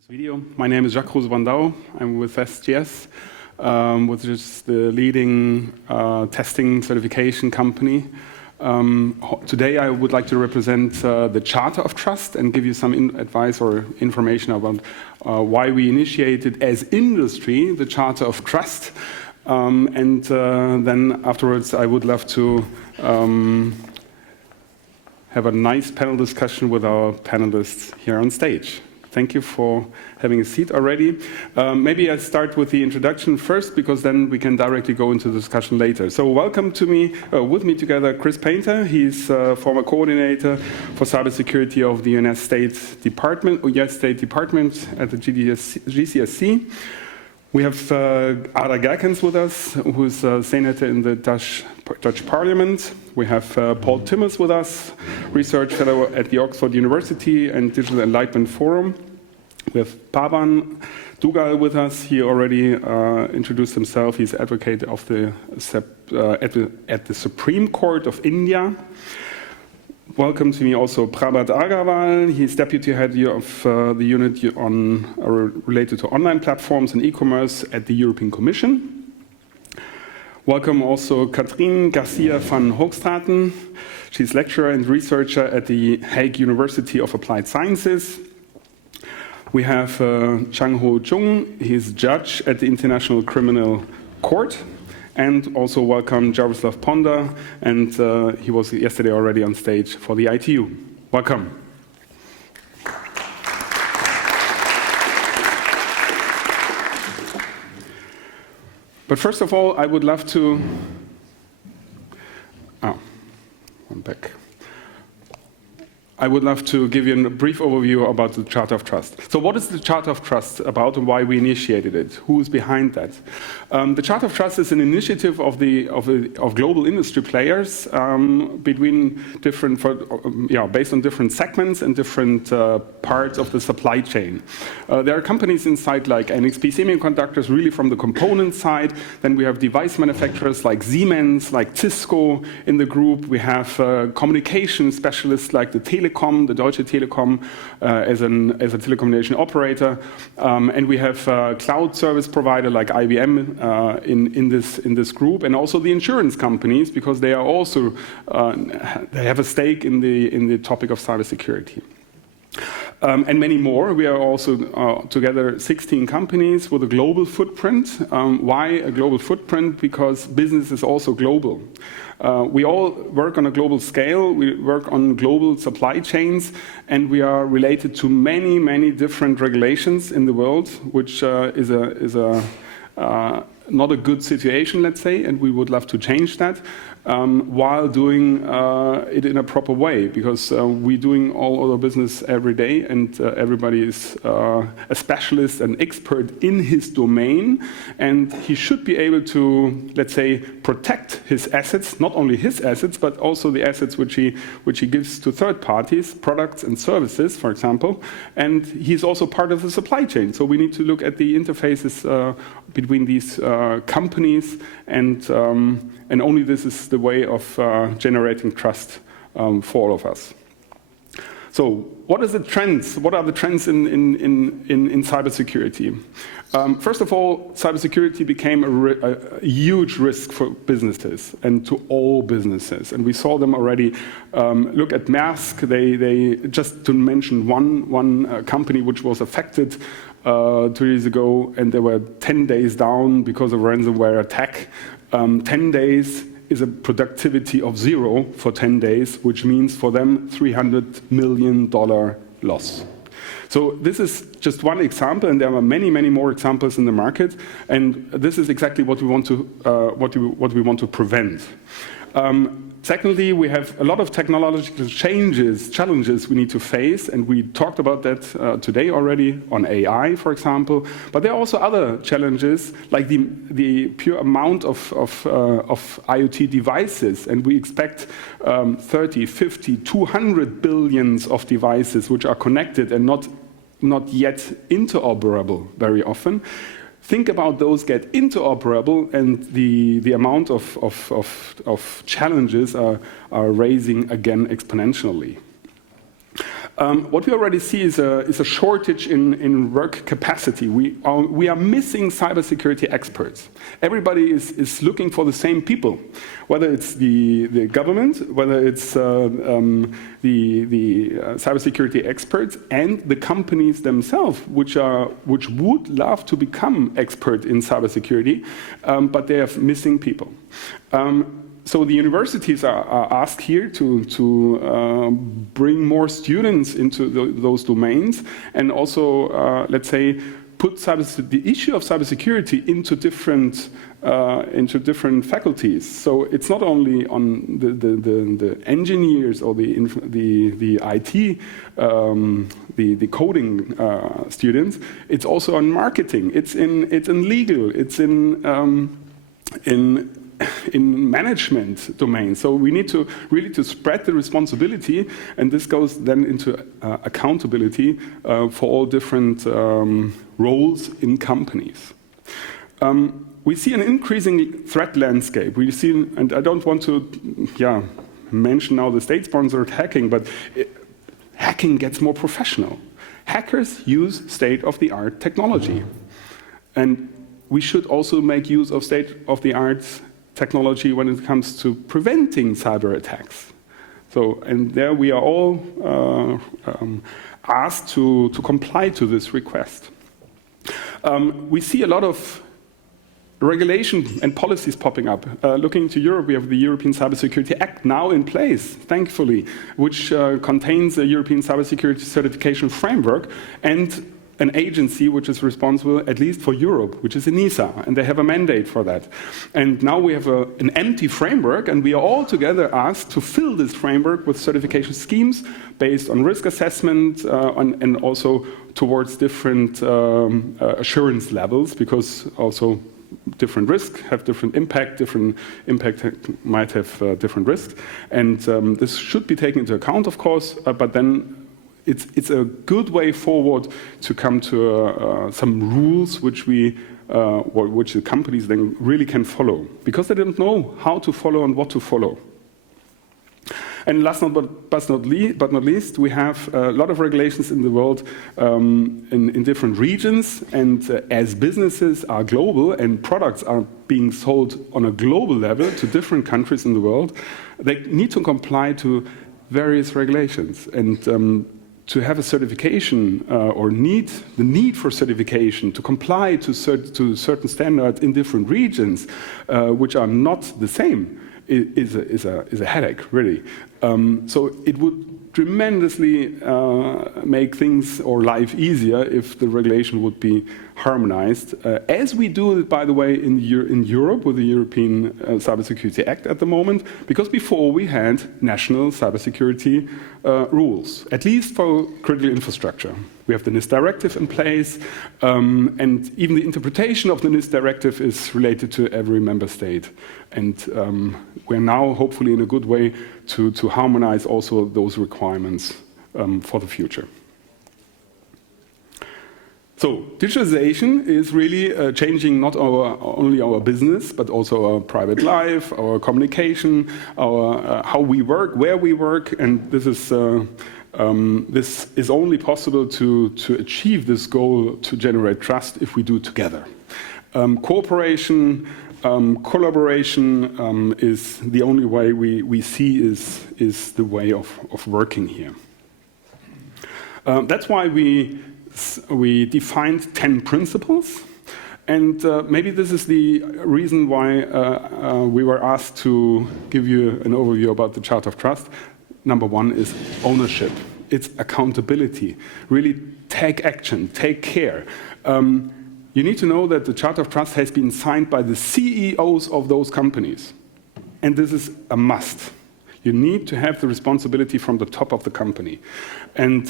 This video. My name is Jacques Rose-Vandau. I'm with SGS, which is the leading testing certification company. Today I would like to represent the Charter of Trust and give you some advice or information about why we initiated as industry the Charter of Trust. Then afterwards I would love to have a nice panel discussion with our panelists here on stage. Thank you for having a seat already. Maybe I start with the introduction first, because then we can directly go into the discussion later. So welcome to me, with me together, Chris Painter. He's former coordinator for cybersecurity of the US State Department at the GCSC. We have Ada Gerkens with us, who's a senator in the Dutch Parliament. We have Paul Timmers with us, research fellow at the Oxford University and Digital Enlightenment Forum. We have Pavan Dugal with us. He already introduced himself. He's advocate of the at the Supreme Court of India. Welcome to me also Prabhat Agarwal. He's deputy head of the unit related to online platforms and e-commerce at the European Commission. Welcome also Katrien Garcia van Hoogstraten. She's lecturer and researcher at the Hague University of Applied Sciences. We have Chang-Ho Chung. He's judge at the International Criminal Court. And also welcome Jaroslav Ponda, and he was yesterday already on stage for the ITU. Welcome. But first of all, I would love to... one back. I would love to give you a brief overview about the Charter of Trust. So what is the Charter of Trust about and why we initiated it? Who is behind that? The Charter of Trust is an initiative of global industry players based on different segments and different parts of the supply chain. There are companies inside like NXP Semiconductors, really from the component side. Then we have device manufacturers like Siemens, like Cisco in the group. We have communication specialists like the Deutsche Telekom as a telecommunication operator, and we have a cloud service provider like IBM in this group, and also the insurance companies, because they are also they have a stake in the topic of cybersecurity. And many more. We are also together 16 companies with a global footprint. Why a global footprint? Because business is also global. We all work on a global scale, we work on global supply chains, and we are related to many, many different regulations in the world, which is not a good situation, let's say, and we would love to change that while doing it in a proper way, because we're doing all our business every day, and everybody is a specialist and expert in his domain, and he should be able to, let's say, protect his assets, not only his assets, but also the assets which he gives to third parties, products and services, for example, and he's also part of the supply chain. So we need to look at the interfaces between these companies, and only this is the way of generating trust for all of us. So what are the trends? What are the trends in cybersecurity? First of all, cybersecurity became a huge risk for businesses and to all businesses, and we saw them already. Look at Maersk. They just to mention one company which was affected 2 years ago, and they were 10 days down because of ransomware attack. 10 days is a productivity of 0 for 10 days, which means for them $300 million loss. So this is just one example, and there are many, many more examples in the market, and this is exactly what we want to prevent. Secondly, we have a lot of technological challenges we need to face, and we talked about that today already on AI, for example. But there are also other challenges, like the pure amount of IoT devices, and we expect 30, 50, 200 billions of devices which are connected and not yet interoperable very often. Think about those get interoperable, and the amount of challenges are raising again exponentially. What we already see is a shortage in work capacity. We are missing cybersecurity experts. Everybody is looking for the same people, whether it's the government, whether it's the cybersecurity experts, and the companies themselves, which would love to become expert in cybersecurity, but they are missing people. So the universities are asked here to bring more students into those domains, and also, let's say, put the issue of cybersecurity into different faculties. So it's not only on the engineers or the IT, the coding students. It's also on marketing. It's in legal. It's in management domain. So we need to really spread the responsibility, and this goes then into accountability for all different roles in companies. We see an increasing threat landscape. We see, and I don't want to mention now the state-sponsored hacking, but hacking gets more professional. Hackers use state-of-the-art technology. And we should also make use of state-of-the-art technology when it comes to preventing cyber attacks. So, and there we are all asked to comply to this request. We see a lot of regulation and policies popping up. Looking to Europe, we have the European Cybersecurity Act now in place, thankfully, which contains a European cybersecurity certification framework and an agency which is responsible, at least for Europe, which is ENISA, and they have a mandate for that. And now we have an empty framework, and we are all together asked to fill this framework with certification schemes based on risk assessment and also towards different assurance levels, because also different risks have different impact might have different risks. And this should be taken into account, of course, but then it's a good way forward to come to some rules which which the companies then really can follow, because they don't know how to follow and what to follow. And last but not least, we have a lot of regulations in the world in different regions, and as businesses are global and products are being sold on a global level to different countries in the world, they need to comply to various regulations. And to have a certification or the need for certification to comply to certain standards in different regions, which are not the same, is a headache, really. So it would tremendously make things or life easier if the regulation would be harmonized, as we do it, by the way, in Europe with the European Cybersecurity Act at the moment, because before we had national cybersecurity rules, at least for critical infrastructure. We have the NIS directive in place, and even the interpretation of the NIS directive is related to every member state. And we're now hopefully in a good way to harmonize also those requirements for the future. So digitalization is really changing not only our business, but also our private life, our communication, how we work, where we work, and this is only possible to achieve this goal, to generate trust, if we do it together. Cooperation, collaboration is the only way we see is the way of working here. That's why we defined 10 principles, and maybe this is the reason why we were asked to give you an overview about the Charter of Trust. Number one is ownership. It's accountability. Really take action, take care. You need to know that the Charter of Trust has been signed by the CEOs of those companies, and this is a must. You need to have the responsibility from the top of the company. And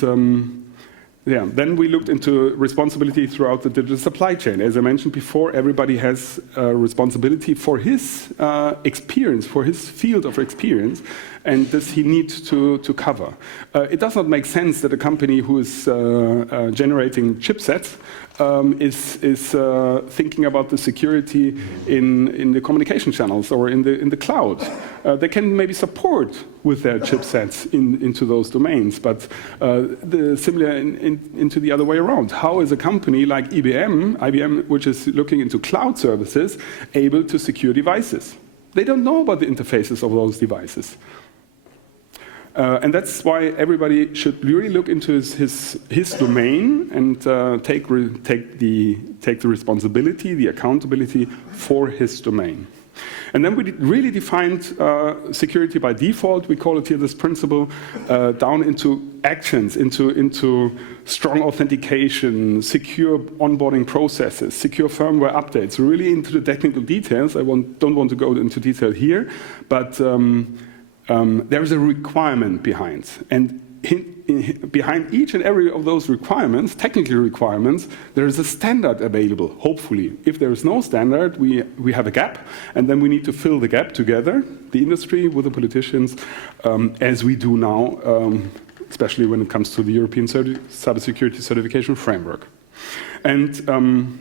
then we looked into responsibility throughout the digital supply chain. As I mentioned before, everybody has responsibility for his experience, for his field of experience, and this he needs to cover. It does not make sense that a company who is generating chipsets is thinking about the security in the communication channels or in the cloud. They can maybe support with their chipsets into those domains, but similar into the other way around. How is a company like IBM, which is looking into cloud services, able to secure devices? They don't know about the interfaces of those devices. And that's why everybody should really look into his domain and take the responsibility, the accountability for his domain. And then we really defined security by default. We call it here this principle down into actions, into strong authentication, secure onboarding processes, secure firmware updates. Really into the technical details. I don't want to go into detail here, but there is a requirement behind. And behind each and every of those requirements, technical requirements, there is a standard available, hopefully. If there is no standard, we have a gap, and then we need to fill the gap together, the industry with the politicians, as we do now, especially when it comes to the European Cybersecurity Certification Framework. And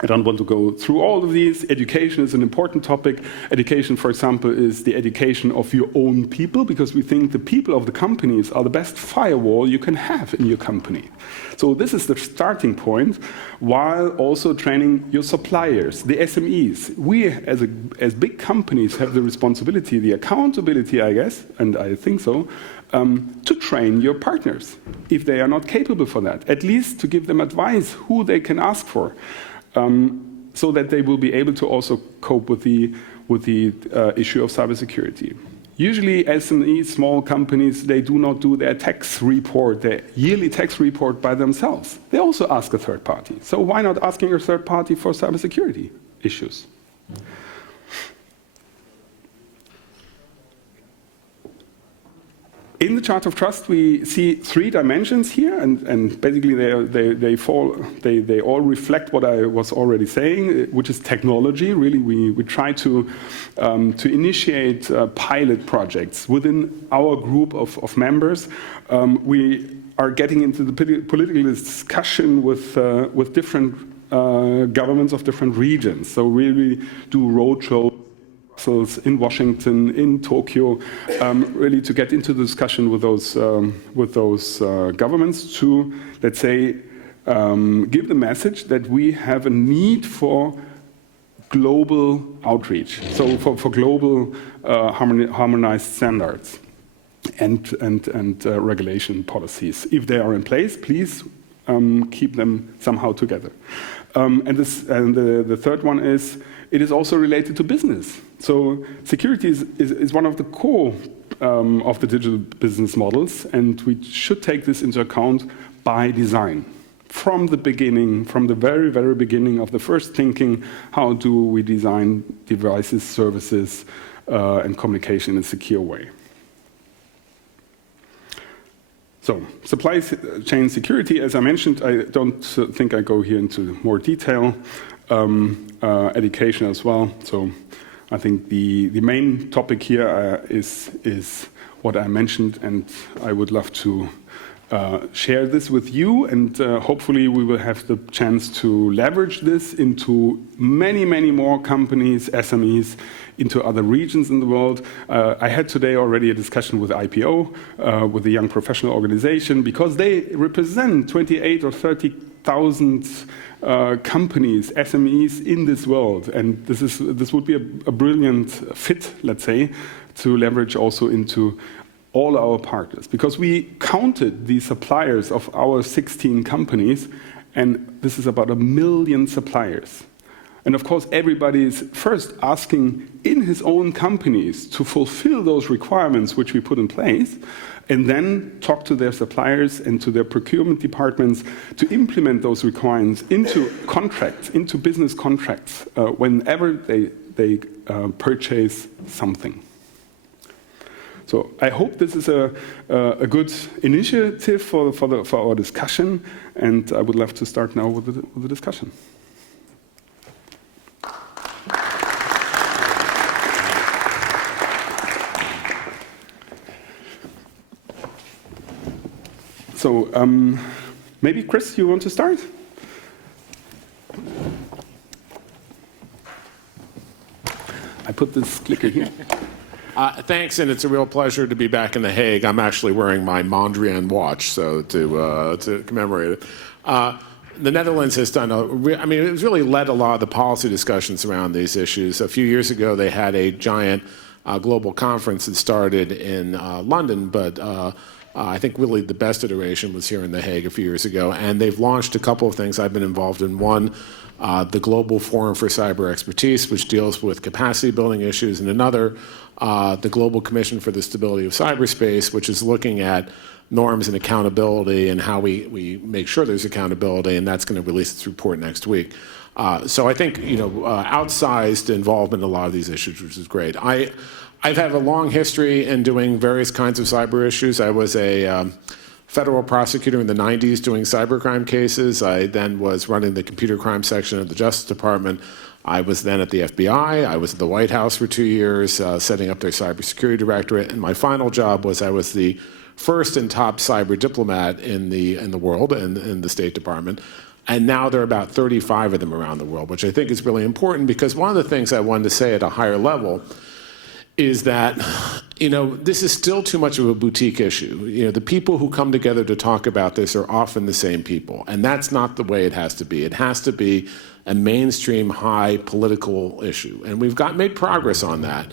I don't want to go through all of these. Education is an important topic. Education, for example, is the education of your own people, because we think the people of the companies are the best firewall you can have in your company. So this is the starting point, while also training your suppliers, the SMEs. We, as big companies, have the responsibility, the accountability, I guess, and I think so, to train your partners, if they are not capable for that. At least to give them advice, who they can ask for. So that they will be able to also cope with the issue of cybersecurity. Usually SMEs, small companies, they do not do their tax report, their yearly tax report by themselves. They also ask a third party. So why not asking a third party for cybersecurity issues? In the Chart of Trust, we see 3 dimensions here, and basically they all reflect what I was already saying, which is technology. Really, we try to initiate pilot projects within our group of members. We are getting into the political discussion with different governments of different regions. So we do roadshows in Washington, in Tokyo, really to get into the discussion with those governments to, let's say, give the message that we have a need for global outreach, so for global harmonized standards and regulation policies. If they are in place, please keep them somehow together. And the third one is, it is also related to business. So security is one of the core of the digital business models, and we should take this into account by design. From the beginning, from the very, very beginning of the first thinking, how do we design devices, services, and communication in a secure way? So, supply chain security, as I mentioned, I don't think I go here into more detail. Education as well. So I think the main topic here is what I mentioned, and I would love to share this with you, and hopefully we will have the chance to leverage this into many, many more companies, SMEs, into other regions in the world. I had today already a discussion with IPO, with a young professional organization, because they represent 28 or 30,000 companies, SMEs in this world, and this would be a brilliant fit, let's say, to leverage also into all our partners, because we counted the suppliers of our 16 companies, and this is about 1 million suppliers. And of course, everybody is first asking in his own companies to fulfill those requirements which we put in place, and then talk to their suppliers and to their procurement departments to implement those requirements into contracts, into business contracts, whenever they purchase something. So I hope this is a good initiative for our discussion, and I would love to start now with the discussion. So maybe Chris, you want to start? put this clicker here. Thanks, and it's a real pleasure to be back in The Hague. I'm actually wearing my Mondrian watch, so to commemorate it. The Netherlands has done it's really led a lot of the policy discussions around these issues. A few years ago, they had a giant global conference that started in London, but I think really the best iteration was here in The Hague a few years ago, and they've launched a couple of things I've been involved in. One, the Global Forum for Cyber Expertise, which deals with capacity building issues, and another, the Global Commission for the Stability of Cyberspace, which is looking at norms and accountability and how we make sure there's accountability, and that's going to release its report next week. So I think outsized involvement in a lot of these issues, which is great. I've had a long history in doing various kinds of cyber issues. I was a federal prosecutor in the 90s doing cybercrime cases. I then was running the computer crime section of the Justice Department. I was then at the FBI. I was at the White House for 2 years, setting up their cybersecurity directorate. And my final job was I was the first and top cyber diplomat in the world, in the State Department. And now there are about 35 of them around the world, which I think is really important, because one of the things I wanted to say at a higher level is that, this is still too much of a boutique issue. The people who come together to talk about this are often the same people, and that's not the way it has to be. It has to be a mainstream, high political issue, and we've made progress on that.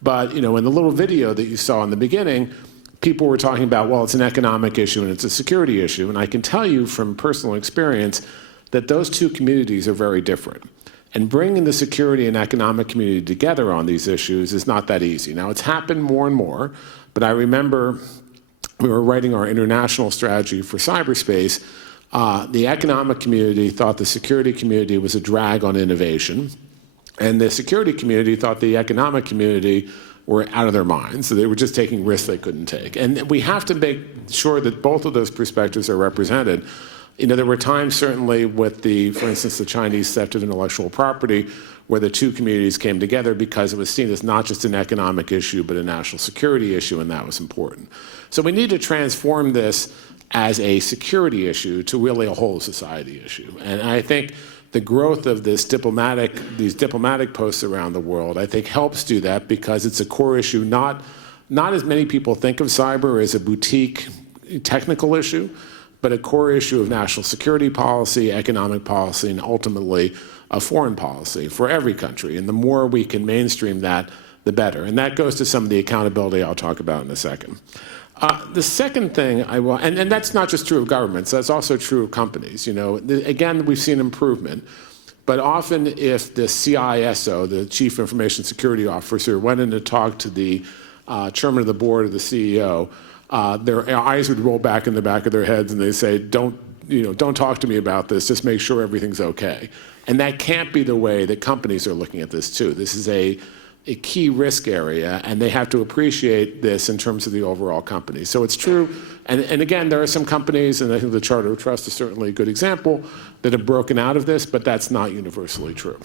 But, in the little video that you saw in the beginning, people were talking about, well, it's an economic issue and it's a security issue, and I can tell you from personal experience that those two communities are very different. And bringing the security and economic community together on these issues is not that easy. Now, it's happened more and more, but I remember we were writing our international strategy for cyberspace. The economic community thought the security community was a drag on innovation, and the security community thought the economic community were out of their minds. So they were just taking risks they couldn't take. And we have to make sure that both of those perspectives are represented. There were times certainly with for instance, the Chinese theft of intellectual property, where the two communities came together because it was seen as not just an economic issue, but a national security issue, and that was important. So we need to transform this as a security issue to really a whole society issue. And I think the growth of these diplomatic posts around the world, I think helps do that, because it's a core issue. Not as many people think of cyber as a boutique technical issue, but a core issue of national security policy, economic policy, and ultimately a foreign policy for every country. And the more we can mainstream that, the better. And that goes to some of the accountability I'll talk about in a second. The second thing and that's not just true of governments, that's also true of companies. Again, we've seen improvement, but often if the CISO, the Chief Information Security Officer, went in to talk to the chairman of the board or the CEO, their eyes would roll back in the back of their heads and they say, don't talk to me about this, just make sure everything's okay. And that can't be the way that companies are looking at this too. This is a key risk area, and they have to appreciate this in terms of the overall company. So it's true, and again, there are some companies, and I think the Charter of Trust is certainly a good example, that have broken out of this, but that's not universally true.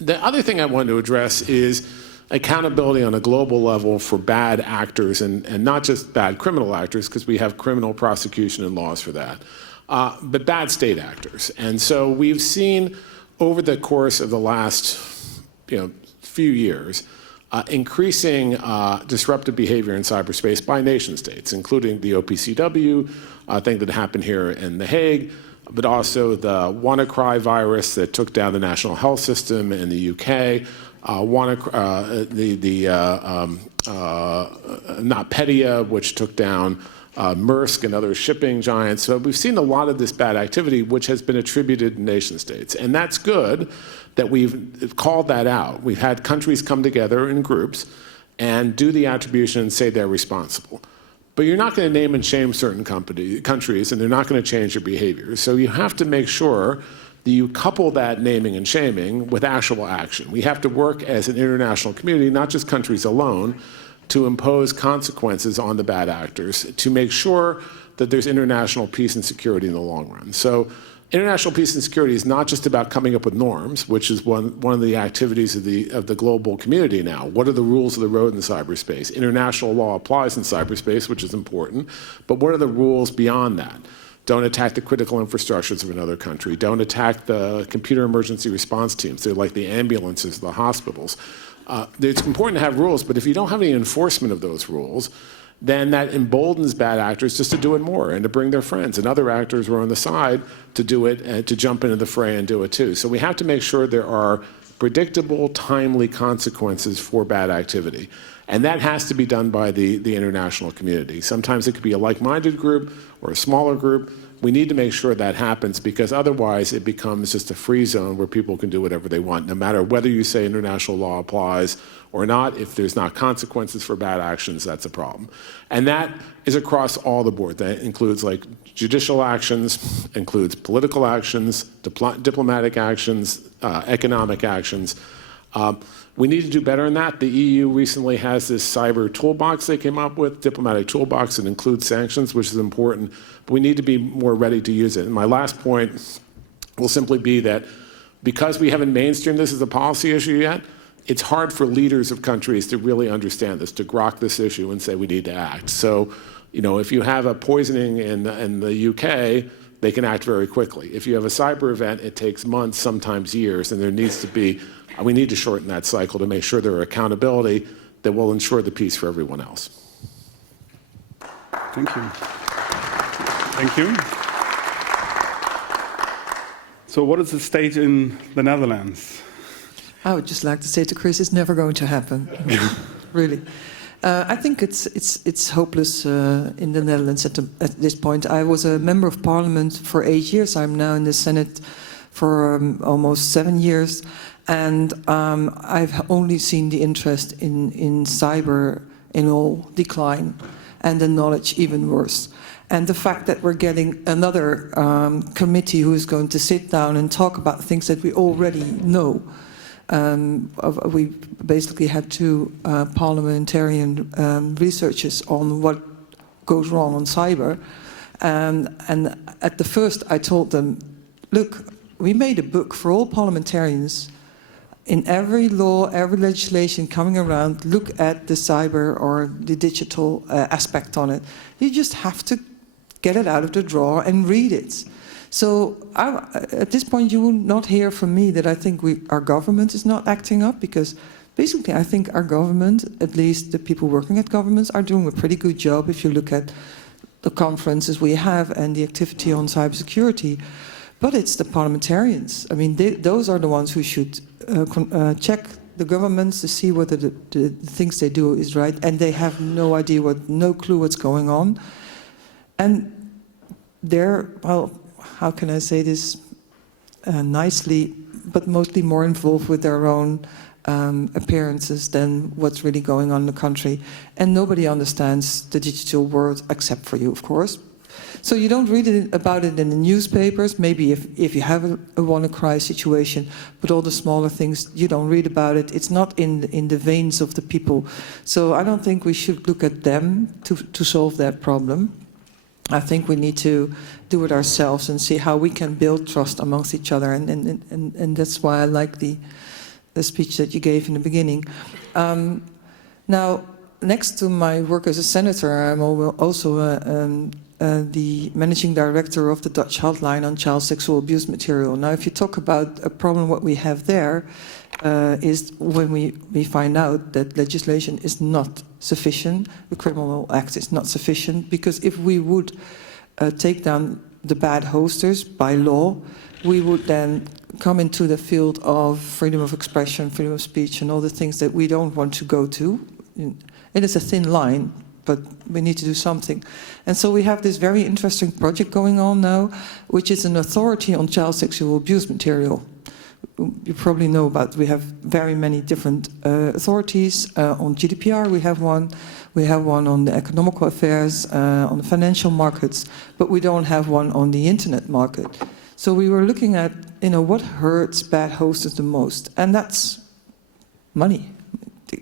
The other thing I wanted to address is accountability on a global level for bad actors, and not just bad criminal actors, because we have criminal prosecution and laws for that, but bad state actors. And so we've seen over the course of the last few years increasing disruptive behavior in cyberspace by nation states, including the OPCW thing that happened here in The Hague, but also the WannaCry virus that took down the national health system in the UK, NotPetya, which took down Maersk and other shipping giants. So we've seen a lot of this bad activity, which has been attributed to nation states. And that's good that we've called that out. We've had countries come together in groups and do the attribution and say they're responsible. But you're not going to name and shame certain countries, and they're not going to change their behavior. So you have to make sure that you couple that naming and shaming with actual action. We have to work as an international community, not just countries alone, to impose consequences on the bad actors to make sure that there's international peace and security in the long run. So international peace and security is not just about coming up with norms, which is one of the activities of the global community now. What are the rules of the road in cyberspace? International law applies in cyberspace, which is important, but what are the rules beyond that? Don't attack the critical infrastructures of another country. Don't attack the computer emergency response teams. They're like the ambulances, the hospitals. It's important to have rules, but if you don't have any enforcement of those rules, then that emboldens bad actors just to do it more and to bring their friends. And other actors were on the side to do it and to jump into the fray and do it too. So we have to make sure there are predictable, timely consequences for bad activity. And that has to be done by the international community. Sometimes it could be a like-minded group or a smaller group. We need to make sure that happens, because otherwise it becomes just a free zone where people can do whatever they want, no matter whether you say international law applies or not. If there's not consequences for bad actions, that's a problem. And that is across all the board. That includes like judicial actions, includes political actions, diplomatic actions, economic actions. We need to do better in that. The EU recently has this cyber toolbox they came up with, diplomatic toolbox that includes sanctions, which is important, but we need to be more ready to use it. And my last point will simply be that because we haven't mainstreamed this as a policy issue yet, it's hard for leaders of countries to really understand this, to grok this issue and say we need to act. So, you know, if you have a poisoning in the UK, they can act very quickly. If you have a cyber event, it takes months, sometimes years, and there needs to be, we need to shorten that cycle to make sure there are accountability that will ensure the peace for everyone else. Thank you. Thank you. So what is the state in the Netherlands? I would just like to say to Chris, it's never going to happen, really. I think it's hopeless in the Netherlands at this point. I was a member of parliament for 8 years. I'm now in the Senate for almost 7 years. And I've only seen the interest in cyber in all decline, and the knowledge even worse. And the fact that we're getting another committee who is going to sit down and talk about things that we already know. We basically had 2 parliamentarian researchers on what goes wrong on cyber. And at the first I told them, look, we made a book for all parliamentarians. In every law, every legislation coming around, look at the cyber or the digital aspect on it. You just have to get it out of the drawer and read it. So at this point, you will not hear from me that I think our government is not acting up, because basically I think our government, at least the people working at governments, are doing a pretty good job if you look at the conferences we have and the activity on cybersecurity. But it's the parliamentarians. I mean, those are the ones who should check the governments to see whether the things they do is right, and they have no idea, no clue what's going on. And they're, well, how can I say this nicely, but mostly more involved with their own appearances than what's really going on in the country. And nobody understands the digital world except for you, of course. So you don't read about it in the newspapers, maybe if you have a WannaCry situation, but all the smaller things, you don't read about it. It's not in the veins of the people. So I don't think we should look at them to solve that problem. I think we need to do it ourselves and see how we can build trust amongst each other. And that's why I like the speech that you gave in the beginning. Now, next to my work as a senator, I'm also the managing director of the Dutch hotline on child sexual abuse material. Now, if you talk about a problem, what we have there is when we find out that legislation is not sufficient, the Criminal Act is not sufficient, because if we would take down the bad hosters by law, we would then come into the field of freedom of expression, freedom of speech, and all the things that we don't want to go to. It is a thin line, but we need to do something. And so we have this very interesting project going on now, which is an authority on child sexual abuse material. You probably know about, we have very many different authorities. On GDPR we have one on the economical affairs, on the financial markets, but we don't have one on the internet market. So we were looking at, what hurts bad hosters the most, and that's money.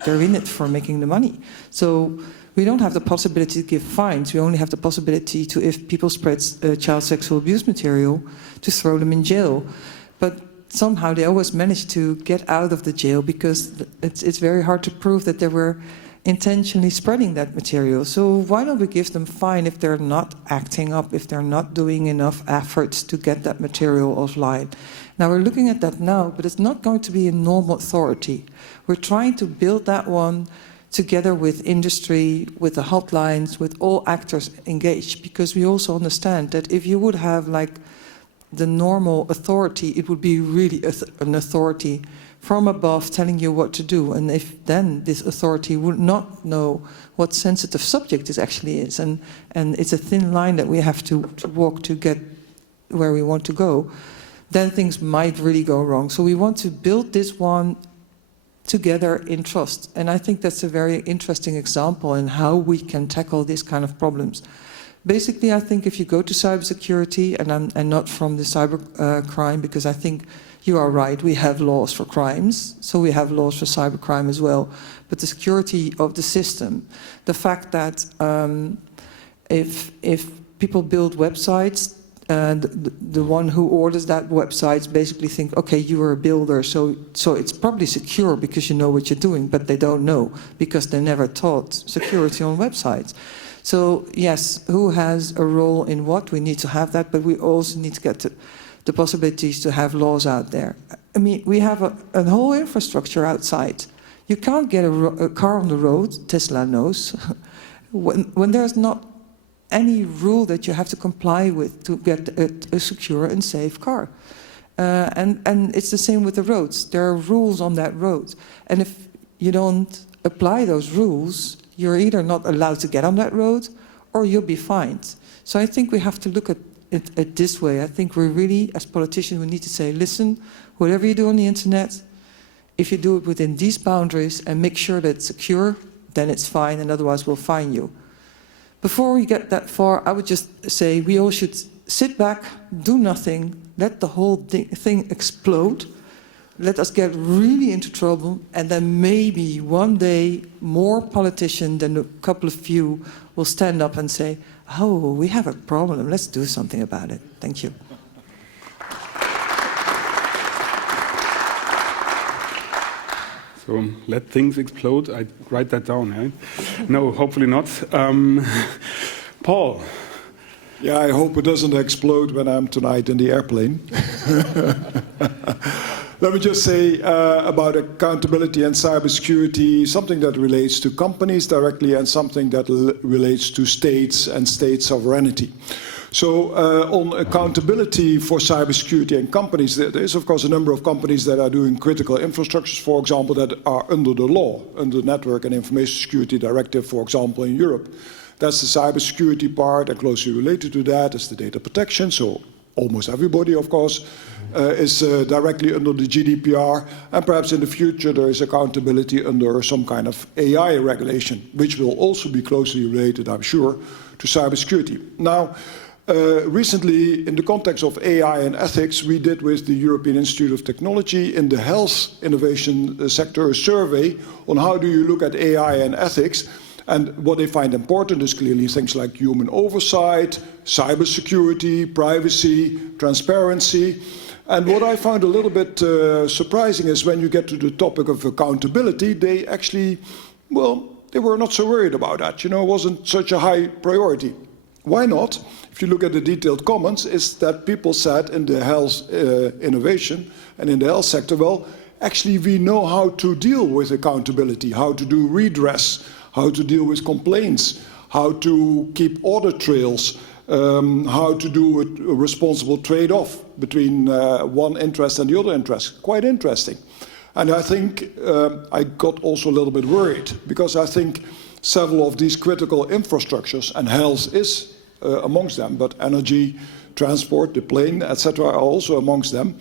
They're in it for making the money. So we don't have the possibility to give fines. We only have the possibility to, if people spread child sexual abuse material, to throw them in jail. But somehow they always manage to get out of the jail, because it's very hard to prove that there were intentionally spreading that material. So why don't we give them fine if they're not acting up, if they're not doing enough efforts to get that material offline? Now we're looking at that now, but it's not going to be a normal authority. We're trying to build that one together with industry, with the hotlines, with all actors engaged, because we also understand that if you would have like the normal authority, it would be really an authority from above telling you what to do. And if then this authority would not know what sensitive subject it actually is, and it's a thin line that we have to walk to get where we want to go, then things might really go wrong. So we want to build this one together in trust. And I think that's a very interesting example in how we can tackle these kind of problems. Basically, I think if you go to cybersecurity, and I'm not from the cyber crime, because I think you are right, we have laws for crimes, so we have laws for cybercrime as well. But the security of the system, the fact that if people build websites, the one who orders that website basically think, okay, you are a builder, so it's probably secure because you know what you're doing, but they don't know because they never taught security on websites. So yes, who has a role in what? We need to have that, but we also need to get to the possibilities to have laws out there. I mean, we have a whole infrastructure outside. You can't get a car on the road, Tesla knows, when there's not any rule that you have to comply with to get a secure and safe car. And it's the same with the roads. There are rules on that road. And if you don't apply those rules, you're either not allowed to get on that road or you'll be fined. So I think we have to look at it this way. I think we're really, as politicians, we need to say, listen, whatever you do on the internet, if you do it within these boundaries and make sure that it's secure, then it's fine, and otherwise we'll fine you. Before we get that far, I would just say we all should sit back, do nothing, let the whole thing explode, let us get really into trouble, and then maybe one day more politicians than a couple of few will stand up and say, oh, we have a problem, let's do something about it. Thank you. So let things explode. I write that down, right? No, hopefully not. Paul. Yeah, I hope it doesn't explode when I'm tonight in the airplane. Let me just say about accountability and cybersecurity, something that relates to companies directly and something that relates to states and state sovereignty. So on accountability for cybersecurity and companies, there is of course a number of companies that are doing critical infrastructures, for example, that are under the law, under the Network and Information Security Directive, for example, in Europe. That's the cybersecurity part, and closely related to that is the data protection. So almost everybody, of course, is directly under the GDPR, and perhaps in the future there is accountability under some kind of AI regulation, which will also be closely related, I'm sure, to cybersecurity. Now, recently, in the context of AI and ethics, we did with the European Institute of Technology in the health innovation sector a survey on how do you look at AI and ethics. And what they find important is clearly things like human oversight, cybersecurity, privacy, transparency. And what I found a little bit surprising is when you get to the topic of accountability, they actually, well, they were not so worried about that. You know, it wasn't such a high priority. Why not? If you look at the detailed comments, is that people said in the health innovation and in the health sector, well, actually we know how to deal with accountability, how to do redress, how to deal with complaints, how to keep audit trails, how to do a responsible trade-off between one interest and the other interest. Quite interesting. And I think I got also a little bit worried, because I think several of these critical infrastructures, and health is amongst them, but energy, transport, the plane, etc. are also amongst them.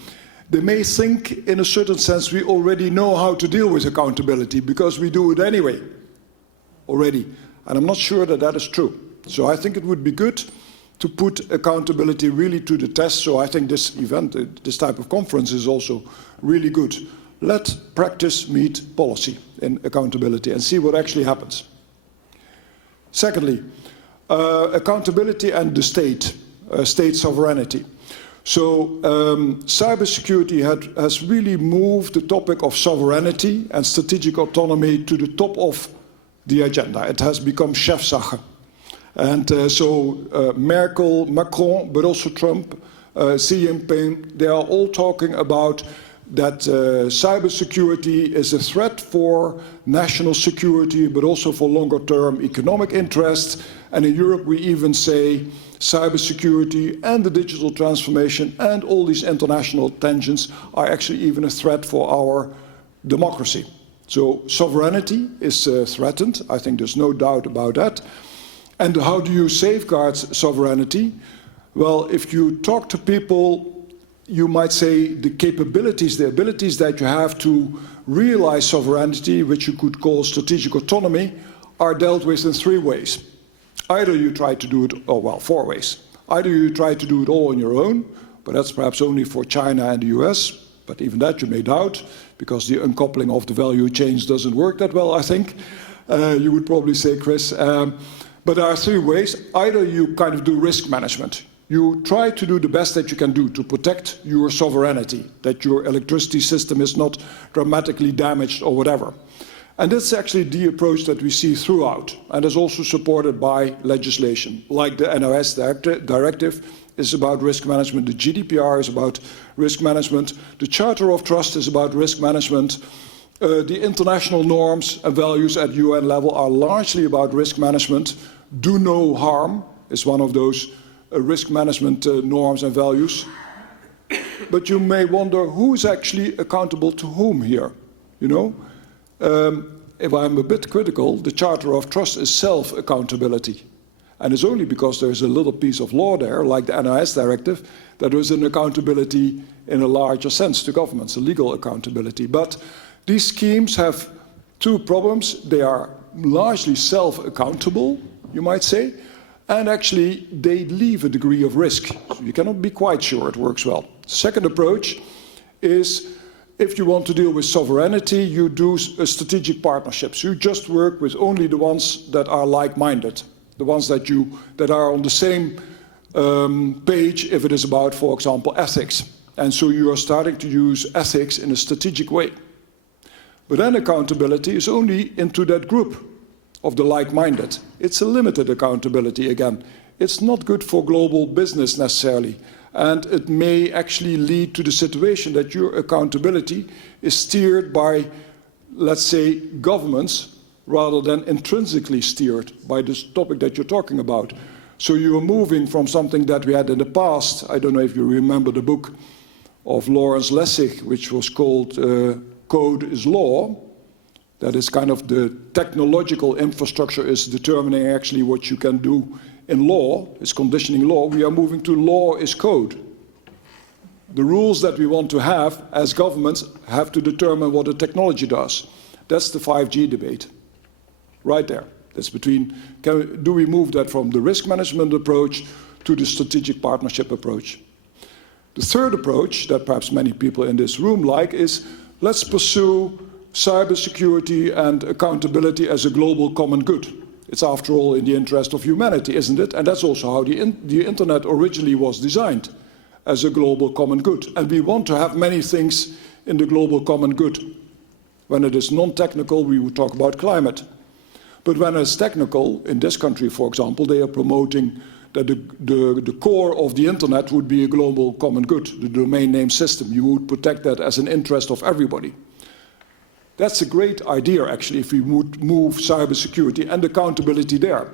They may think, in a certain sense, we already know how to deal with accountability because we do it anyway, already. And I'm not sure that that is true. So I think it would be good to put accountability really to the test. So I think this event, this type of conference is also really good. Let practice meet policy in accountability and see what actually happens. Secondly, accountability and the state, state sovereignty. So cybersecurity has really moved the topic of sovereignty and strategic autonomy to the top of the agenda. It has become Chefsache. And Merkel, Macron, but also Trump, Xi Jinping, they are all talking about that cybersecurity is a threat for national security, but also for longer-term economic interests. And in Europe, we even say cybersecurity and the digital transformation and all these international tensions are actually even a threat for our democracy. So sovereignty is threatened. I think there's no doubt about that. And how do you safeguard sovereignty? Well, if you talk to people, you might say the capabilities, the abilities that you have to realize sovereignty, which you could call strategic autonomy, are dealt with in three ways. Either you try to do it, four ways. Either you try to do it all on your own, but that's perhaps only for China and the US, but even that you may doubt, because the uncoupling of the value chains doesn't work that well, I think. You would probably say, Chris. But there are three ways. Either you kind of do risk management. You try to do the best that you can do to protect your sovereignty, that your electricity system is not dramatically damaged or whatever. And that's actually the approach that we see throughout, and is also supported by legislation, like the NOS directive is about risk management, the GDPR is about risk management, the Charter of Trust is about risk management, the international norms and values at UN level are largely about risk management. Do no harm is one of those risk management norms and values. But you may wonder who's actually accountable to whom here, you know? If I'm a bit critical, the Charter of Trust is self-accountability. And it's only because there's a little piece of law there, like the NIS directive, that there is an accountability in a larger sense to governments, a legal accountability. But these schemes have two problems. They are largely self-accountable, you might say, and actually they leave a degree of risk. So you cannot be quite sure it works well. Second approach is, if you want to deal with sovereignty, you do strategic partnerships. You just work with only the ones that are like-minded, the ones that are on the same page if it is about, for example, ethics. And so you are starting to use ethics in a strategic way. But then accountability is only into that group of the like-minded. It's a limited accountability again. It's not good for global business necessarily. And it may actually lead to the situation that your accountability is steered by, let's say, governments rather than intrinsically steered by this topic that you're talking about. So you are moving from something that we had in the past. I don't know if you remember the book of Lawrence Lessig, which was called Code is Law. That is kind of the technological infrastructure is determining actually what you can do in law, is conditioning law. We are moving to law is code. The rules that we want to have as governments have to determine what the technology does. That's the 5G debate, right there. That's between, do we move that from the risk management approach to the strategic partnership approach? The third approach that perhaps many people in this room like is, let's pursue cybersecurity and accountability as a global common good. It's after all in the interest of humanity, isn't it? And that's also how the internet originally was designed, as a global common good. And we want to have many things in the global common good. When it is non-technical, we would talk about climate. But when it's technical, in this country, for example, they are promoting that the core of the internet would be a global common good, the domain name system. You would protect that as an interest of everybody. That's a great idea, actually, if we would move cybersecurity and accountability there.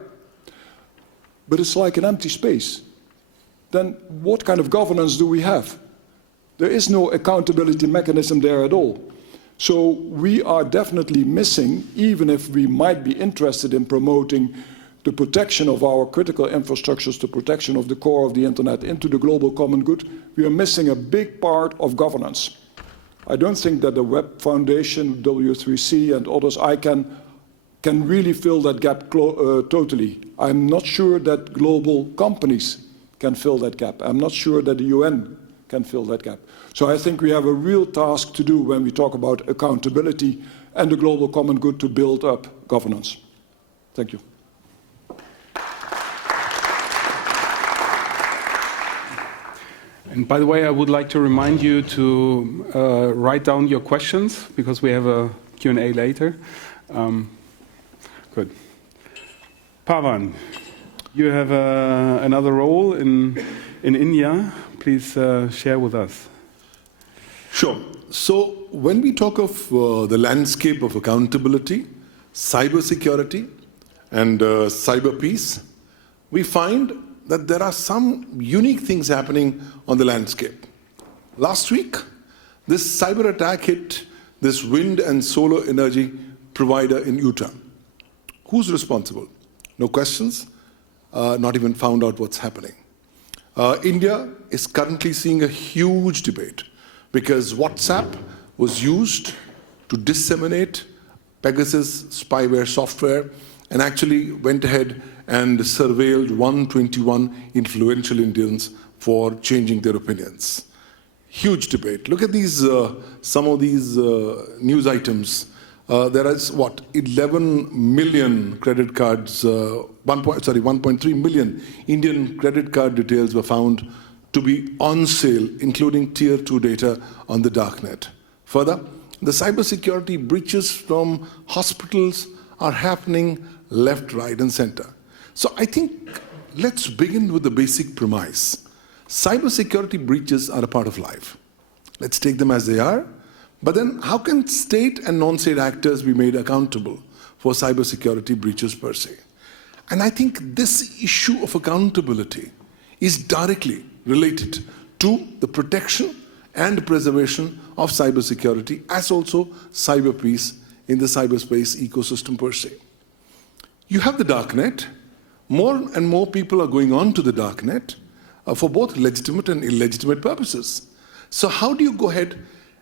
But it's like an empty space. Then what kind of governance do we have? There is no accountability mechanism there at all. So we are definitely missing, even if we might be interested in promoting the protection of our critical infrastructures, the protection of the core of the internet into the global common good, we are missing a big part of governance. I don't think that the Web Foundation, W3C and others, can really fill that gap totally. I'm not sure that global companies can fill that gap. I'm not sure that the UN can fill that gap. So I think we have a real task to do when we talk about accountability and the global common good to build up governance. Thank you. And by the way, I would like to remind you to write down your questions, because we have a Q&A later. Good. Good. Pavan, you have another role in India. Please share with us. Sure. So when we talk of the landscape of accountability, cybersecurity, and cyber peace, we find that there are some unique things happening on the landscape. Last week, this cyber attack hit this wind and solar energy provider in Utah. Who's responsible? No questions, not even found out what's happening. India is currently seeing a huge debate because WhatsApp was used to disseminate Pegasus spyware software and actually went ahead and surveilled 121 influential Indians for changing their opinions. Huge debate. Look at these, some of these news items. There is, 11 million credit cards, 1.3 million Indian credit card details were found to be on sale, including Tier 2 data on the darknet. Further, the cybersecurity breaches from hospitals are happening left, right, and center. So I think let's begin with the basic premise. Cybersecurity breaches are a part of life. Let's take them as they are. But then how can state and non-state actors be made accountable for cybersecurity breaches per se? And I think this issue of accountability is directly related to the protection and preservation of cybersecurity, as also cyber peace in the cyberspace ecosystem per se. You have the darknet. More and more people are going on to the darknet for both legitimate and illegitimate purposes. So how do you go ahead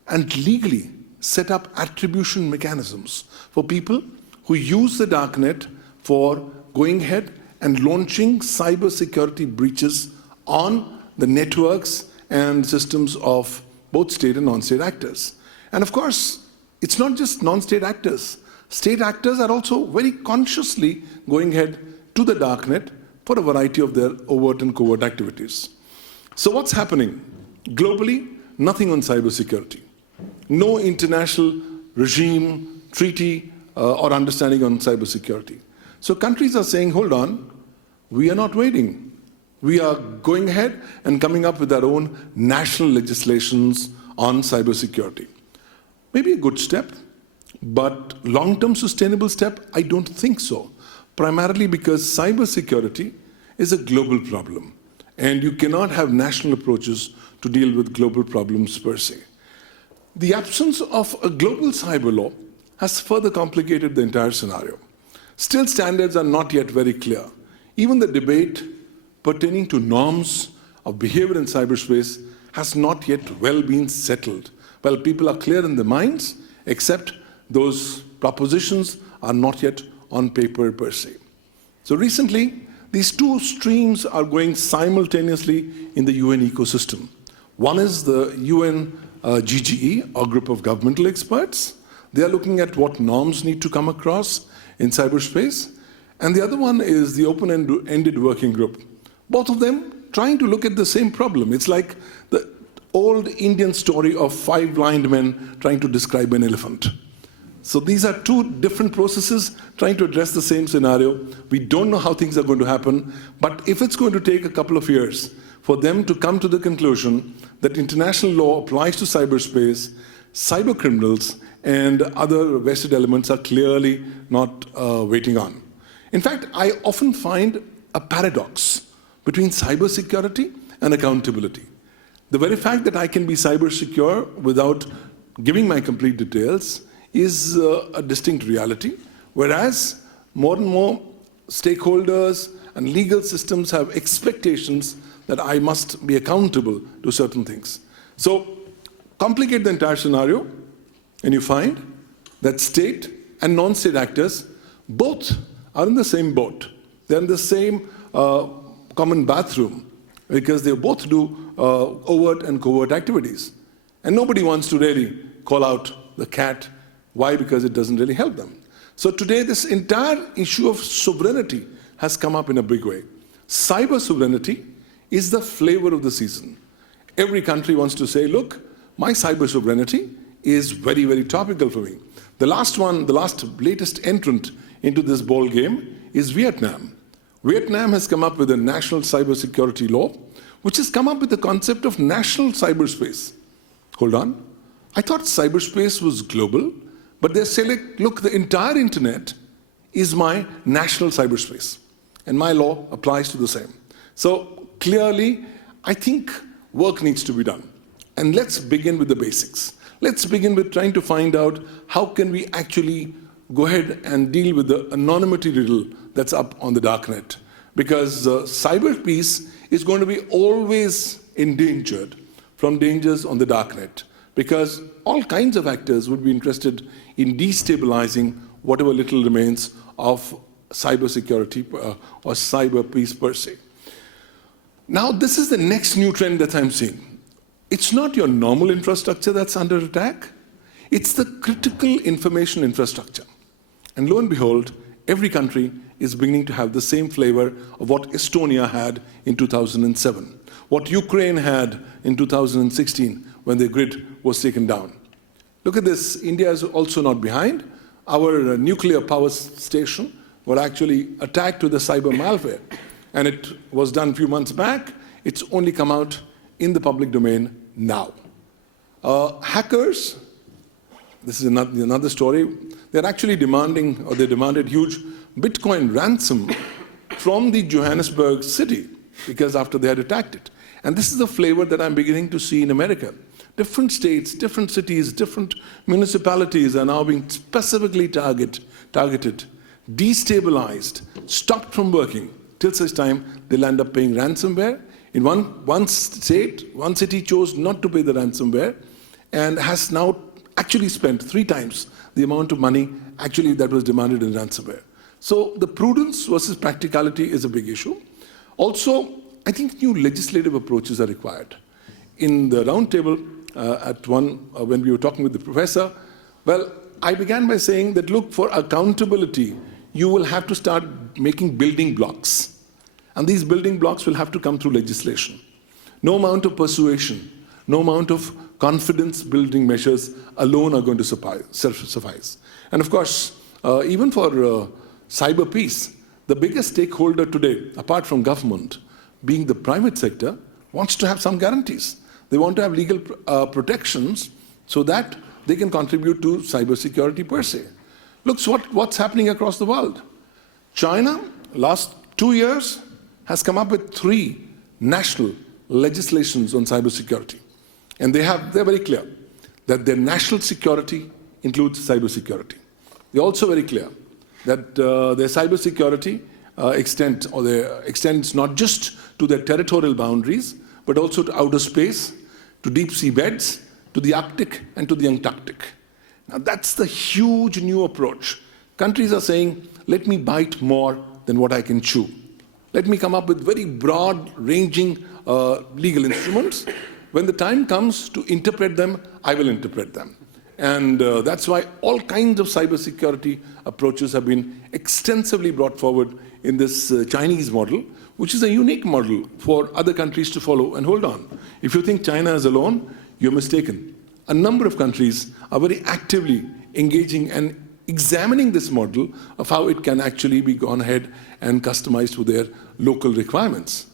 and legally set up attribution mechanisms for people who use the darknet for going ahead and launching cybersecurity breaches on the networks and systems of both state and non-state actors? And of course, it's not just non-state actors. State actors are also very consciously going ahead to the darknet for a variety of their overt and covert activities. So what's happening? Globally, nothing on cybersecurity. No international regime, treaty, or understanding on cybersecurity. So countries are saying, hold on, we are not waiting. We are going ahead and coming up with our own national legislations on cybersecurity. Maybe a good step, but long-term sustainable step, I don't think so. Primarily because cybersecurity is a global problem, and you cannot have national approaches to deal with global problems per se. The absence of a global cyber law has further complicated the entire scenario. Still, standards are not yet very clear. Even the debate pertaining to norms of behavior in cyberspace has not yet well been settled. Well, people are clear in their minds, except those propositions are not yet on paper per se. So recently, these two streams are going simultaneously in the UN ecosystem. One is the UN GGE, or group of governmental experts. They are looking at what norms need to come across in cyberspace. And the other one is the open-ended working group. Both of them trying to look at the same problem. It's like the old Indian story of 5 blind men trying to describe an elephant. So these are two different processes trying to address the same scenario. We don't know how things are going to happen, but if it's going to take a couple of years for them to come to the conclusion that international law applies to cyberspace, cyber criminals and other vested elements are clearly not waiting on. In fact, I often find a paradox between cybersecurity and accountability. The very fact that I can be cyber secure without giving my complete details is a distinct reality, whereas more and more stakeholders and legal systems have expectations that I must be accountable to certain things. So complicate the entire scenario, and you find that state and non-state actors both are in the same boat. They're in the same common bathroom because they both do overt and covert activities. And nobody wants to really call out the cat. Why? Because it doesn't really help them. So today, this entire issue of sovereignty has come up in a big way. Cyber sovereignty is the flavor of the season. Every country wants to say, look, my cyber sovereignty is very, very topical for me. The latest entrant into this ball game is Vietnam. Vietnam has come up with a national cybersecurity law, which has come up with the concept of national cyberspace. Hold on. I thought cyberspace was global, but they're saying, look, the entire internet is my national cyberspace, and my law applies to the same. So clearly, I think work needs to be done. And let's begin with the basics. Let's begin with trying to find out how can we actually go ahead and deal with the anonymity riddle that's up on the darknet. Because cyber peace is going to be always endangered from dangers on the darknet. Because all kinds of actors would be interested in destabilizing whatever little remains of cybersecurity or cyber peace per se. Now, this is the next new trend that I'm seeing. It's not your normal infrastructure that's under attack. It's the critical information infrastructure. And lo and behold, every country is beginning to have the same flavor of what Estonia had in 2007, what Ukraine had in 2016 when their grid was taken down. Look at this. India is also not behind. Our nuclear power station was actually attacked with a cyber malware. And it was done a few months back. It's only come out in the public domain now. Hackers, this is another story, they're actually demanding, or they demanded huge Bitcoin ransom from the Johannesburg city, because after they had attacked it. And this is the flavor that I'm beginning to see in America. Different states, different cities, different municipalities are now being specifically targeted, destabilized, stopped from working, till such time they'll end up paying ransomware. In one state, one city chose not to pay the ransomware and has now actually spent 3 times the amount of money actually that was demanded in ransomware. So the prudence versus practicality is a big issue. Also, I think new legislative approaches are required. In the roundtable when we were talking with the professor, well, I began by saying that, look, for accountability, you will have to start making building blocks. And these building blocks will have to come through legislation. No amount of persuasion, no amount of confidence-building measures alone are going to suffice. And of course, even for cyber peace, the biggest stakeholder today, apart from government, being the private sector, wants to have some guarantees. They want to have legal protections so that they can contribute to cybersecurity per se. Look what's happening across the world. China, last 2 years, has come up with 3 national legislations on cybersecurity. And they're very clear that their national security includes cybersecurity. They're also very clear that their cybersecurity extends not just to their territorial boundaries, but also to outer space, to deep sea beds, to the Arctic and to the Antarctic. Now that's the huge new approach. Countries are saying, let me bite more than what I can chew. Let me come up with very broad-ranging legal instruments. When the time comes to interpret them, I will interpret them. And that's why all kinds of cybersecurity approaches have been extensively brought forward in this Chinese model, which is a unique model for other countries to follow. And hold on, if you think China is alone, you're mistaken. A number of countries are very actively engaging and examining this model of how it can actually be gone ahead and customized to their local requirements.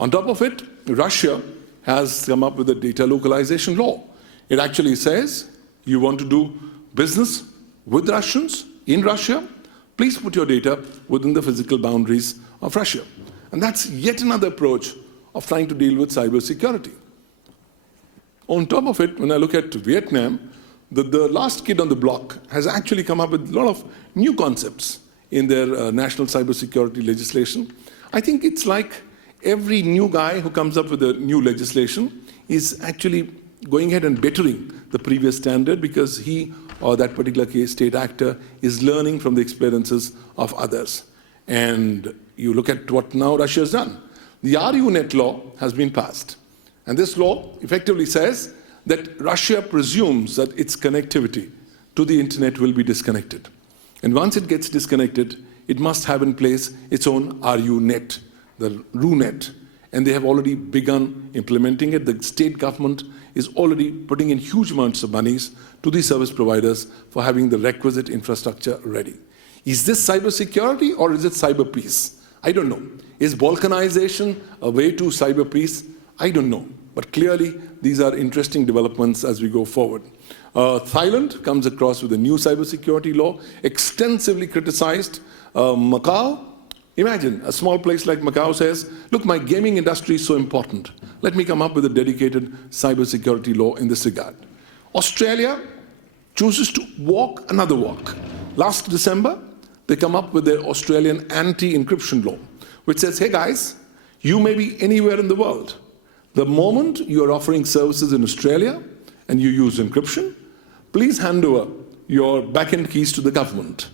On top of it, Russia has come up with a data localization law. It actually says, you want to do business with Russians in Russia, please put your data within the physical boundaries of Russia. And that's yet another approach of trying to deal with cybersecurity. On top of it, when I look at Vietnam, the last kid on the block has actually come up with a lot of new concepts in their national cybersecurity legislation. I think it's like every new guy who comes up with a new legislation is actually going ahead and bettering the previous standard because he or that particular case state actor is learning from the experiences of others. And you look at what now Russia has done. The RUNet law has been passed. And this law effectively says that Russia presumes that its connectivity to the internet will be disconnected. And once it gets disconnected, it must have in place its own RUNet, the RUNet. And they have already begun implementing it. The state government is already putting in huge amounts of monies to the service providers for having the requisite infrastructure ready. Is this cybersecurity or is it cyber peace? I don't know. Is balkanization a way to cyber peace? I don't know. But clearly, these are interesting developments as we go forward. Thailand comes across with a new cybersecurity law, extensively criticized. Macau, imagine a small place like Macau says, look, my gaming industry is so important. Let me come up with a dedicated cybersecurity law in this regard. Australia chooses to walk another walk. Last December, they come up with their Australian anti-encryption law, which says, hey guys, you may be anywhere in the world. The moment you are offering services in Australia and you use encryption, please hand over your back-end keys to the government.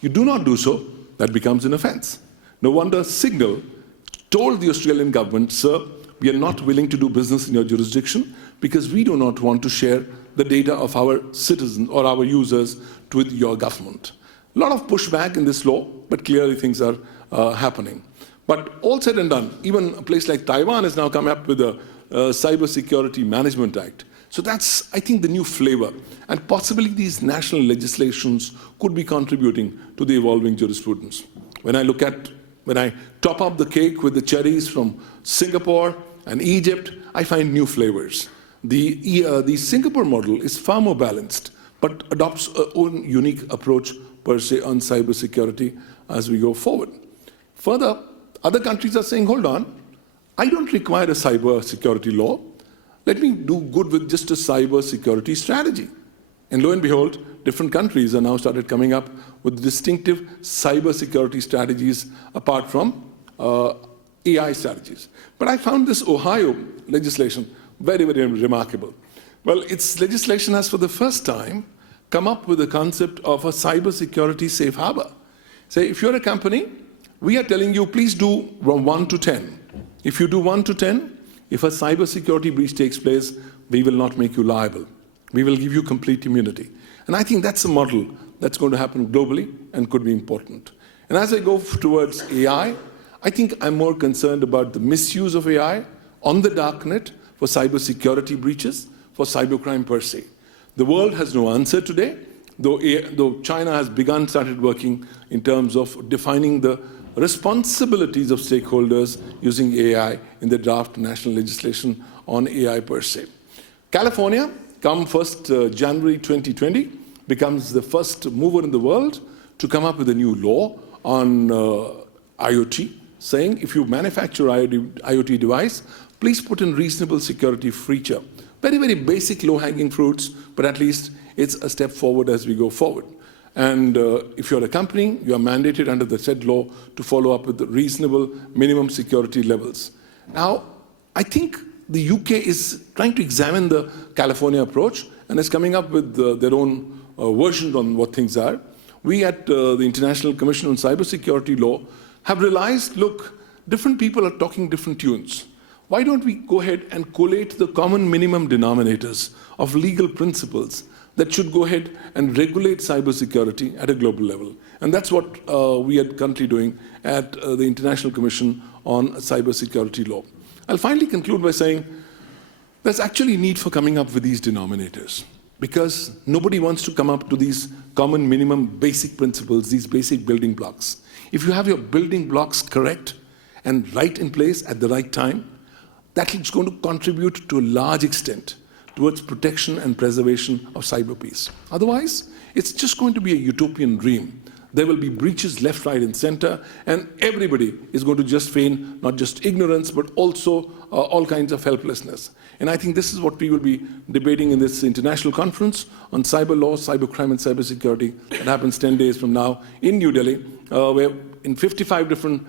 You do not do so, that becomes an offense. No wonder Signal told the Australian government, sir, we are not willing to do business in your jurisdiction because we do not want to share the data of our citizens or our users with your government. A lot of pushback in this law, but clearly things are happening. But all said and done, even a place like Taiwan has now come up with a Cyber Security Management Act. So that's, I think, the new flavor. And possibly these national legislations could be contributing to the evolving jurisprudence. When I top up the cake with the cherries from Singapore and Egypt, I find new flavors. The Singapore model is far more balanced, but adopts its own unique approach per se on cybersecurity as we go forward. Further, other countries are saying, hold on, I don't require a cyber security law. Let me do good with just a cyber security strategy. And lo and behold, different countries are now started coming up with distinctive cyber security strategies apart from AI strategies. But I found this Ohio legislation very, very remarkable. Well, its legislation has for the first time come up with the concept of a cyber security safe harbor. Say, if you're a company, we are telling you, please do from 1 to 10. If you do 1 to 10, if a cybersecurity breach takes place, we will not make you liable. We will give you complete immunity. And I think that's a model that's going to happen globally and could be important. And as I go towards AI, I think I'm more concerned about the misuse of AI on the darknet for cybersecurity breaches, for cybercrime per se. The world has no answer today, though China has started working in terms of defining the responsibilities of stakeholders using AI in the draft national legislation on AI per se. California, come 1st January 2020, becomes the first mover in the world to come up with a new law on IoT, saying if you manufacture IoT device, please put in reasonable security feature. Very, very basic low-hanging fruits, but at least it's a step forward as we go forward. And if you're a company, you are mandated under the said law to follow up with the reasonable minimum security levels. Now, I think the UK is trying to examine the California approach and is coming up with their own version on what things are. We at the International Commission on Cybersecurity Law have realized, look, different people are talking different tunes. Why don't we go ahead and collate the common minimum denominators of legal principles that should go ahead and regulate cybersecurity at a global level? And that's what we are currently doing at the International Commission on Cybersecurity Law. I'll finally conclude by saying there's actually need for coming up with these denominators, because nobody wants to come up to these common minimum basic principles, these basic building blocks. If you have your building blocks correct and right in place at the right time, that is going to contribute to a large extent towards protection and preservation of cyber peace. Otherwise, it's just going to be a utopian dream. There will be breaches left, right, and center, and everybody is going to just feign not just ignorance, but also all kinds of helplessness. And I think this is what we will be debating in this international conference on cyber law, cybercrime, and cybersecurity that happens 10 days from now in New Delhi, where in 55 different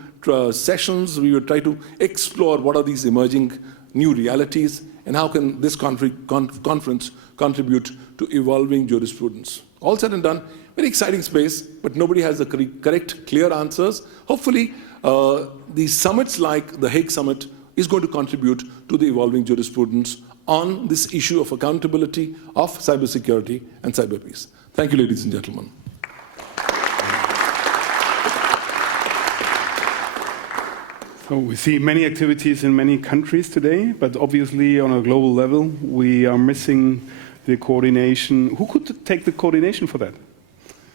sessions we will try to explore what are these emerging new realities and how can this conference contribute to evolving jurisprudence. All said and done, very exciting space, but nobody has the correct, clear answers. Hopefully, these summits like the Hague Summit is going to contribute to the evolving jurisprudence on this issue of accountability of cybersecurity and cyber peace. Thank you, ladies and gentlemen. So we see many activities in many countries today, but obviously on a global level, we are missing the coordination. Who could take the coordination for that?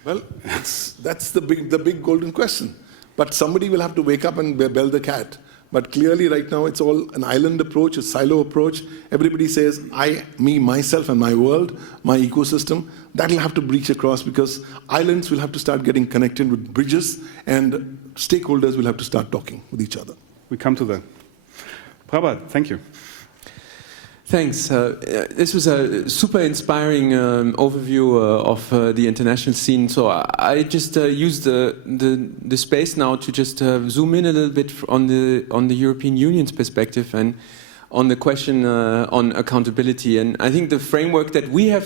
Well, that's the big golden question. But somebody will have to wake up and bell the cat. But clearly right now it's all an island approach, a silo approach. Everybody says, I, me, myself and my world, my ecosystem. That'll have to breach across because islands will have to start getting connected with bridges and stakeholders will have to start talking with each other. We come to that. Prabhat, thank you. Thanks. This was a super inspiring overview of the international scene. So I just used the space now to just zoom in a little bit on the European Union's perspective and on the question on accountability. And I think the framework that we have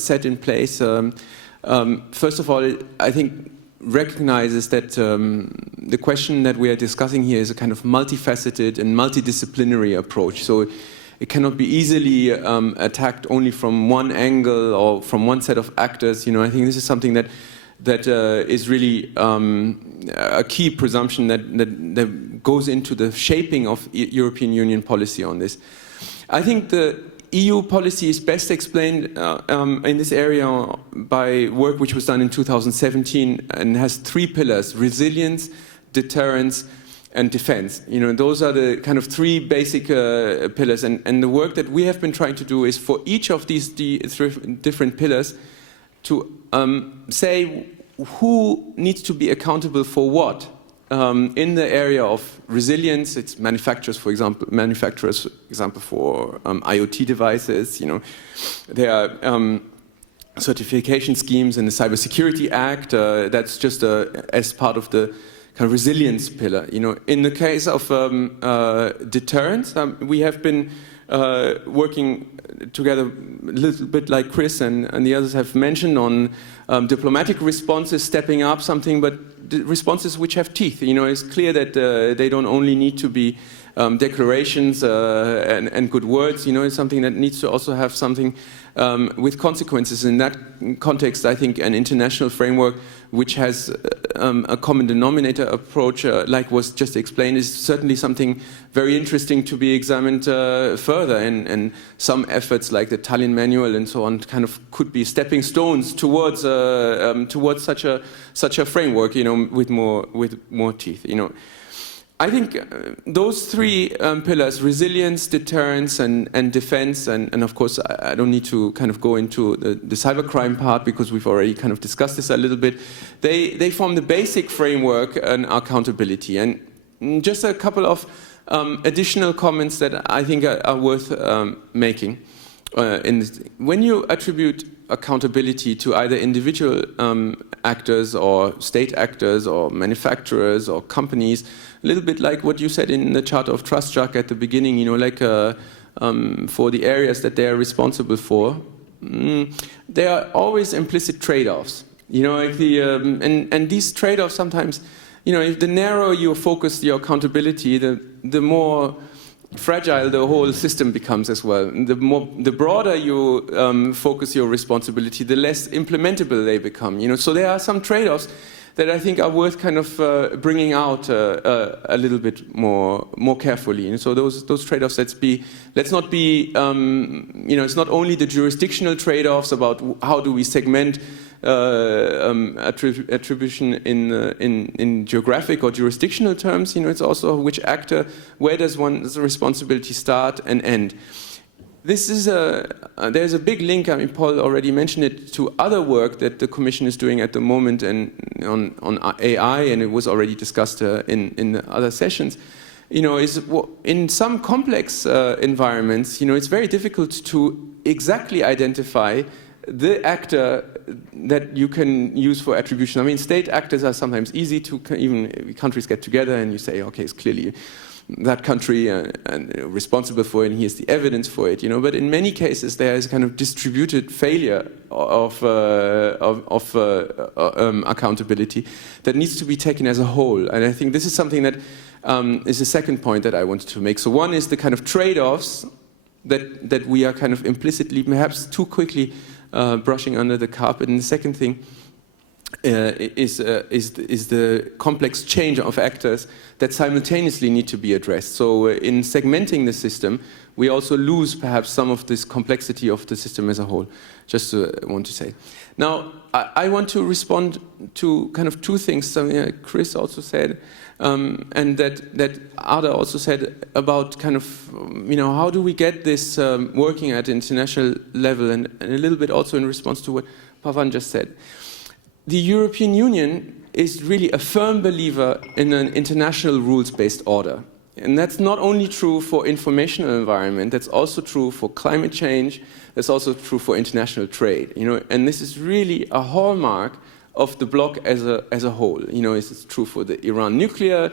set in place, first of all, I think recognizes that the question that we are discussing here is a kind of multifaceted and multidisciplinary approach. So it cannot be easily attacked only from one angle or from one set of actors. You know, I think this is something that is really a key presumption that goes into the shaping of European Union policy on this. I think the EU policy is best explained in this area by work which was done in 2017 and has 3 pillars: resilience, deterrence, and defense. You know, those are the kind of 3 basic pillars. And the work that we have been trying to do is for each of these different pillars to say who needs to be accountable for what. In the area of resilience, it's manufacturers, for example, for IoT devices. You know, there are certification schemes in the Cybersecurity Act. That's just as part of the kind of resilience pillar. You know, in the case of deterrence, we have been working together a little bit like Chris and the others have mentioned on diplomatic responses stepping up something, but responses which have teeth. You know, it's clear that they don't only need to be declarations and good words. You know, it's something that needs to also have something with consequences. In that context, I think an international framework which has a common denominator approach, like was just explained, is certainly something very interesting to be examined further. And some efforts like the Tallinn Manual and so on kind of could be stepping stones towards such a framework. You know, with more teeth. You know. I think those 3 pillars, resilience, deterrence, and defense, and of course I don't need to kind of go into the cybercrime part because we've already kind of discussed this a little bit, they form the basic framework and accountability. And just a couple of additional comments that I think are worth making. When you attribute accountability to either individual actors or state actors or manufacturers or companies, a little bit like what you said in the Charter of Trust, Jacques, at the beginning, you know, like for the areas that they are responsible for, there are always implicit trade-offs. You know, like and these trade-offs sometimes, you know, if the narrower you focus your accountability, the more fragile the whole system becomes as well. The broader you focus your responsibility, the less implementable they become. You know, so there are some trade-offs that I think are worth kind of bringing out a little bit more carefully. And so those trade-offs, let's not be, you know, it's not only the jurisdictional trade-offs about how do we segment attribution in geographic or jurisdictional terms. You know, it's also which actor, where does one's responsibility start and end. This is there's a big link, I mean, Paul already mentioned it, to other work that the Commission is doing at the moment and on AI, and it was already discussed in the other sessions. You know, in some complex environments, you know, it's very difficult to exactly identify the actor that you can use for attribution. I mean, state actors are sometimes easy to, even countries get together and you say, okay, it's clearly that country and responsible for it, and here's the evidence for it, you know. But in many cases, there is a kind of distributed failure of accountability that needs to be taken as a whole. And I think this is something that is the second point that I wanted to make. So one is the kind of trade-offs that we are kind of implicitly, perhaps too quickly, brushing under the carpet. And the second thing is the complex change of actors that simultaneously need to be addressed. So in segmenting the system, we also lose perhaps some of this complexity of the system as a whole. Just want to say. Now, I want to respond to kind of two things. Something Chris also said, and that Ada also said about kind of, how do we get this working at international level, and a little bit also in response to what Pavan just said. The European Union is really a firm believer in an international rules-based order. And that's not only true for informational environment, that's also true for climate change, that's also true for international trade. And this is really a hallmark of the bloc as a whole. It's true for the Iran nuclear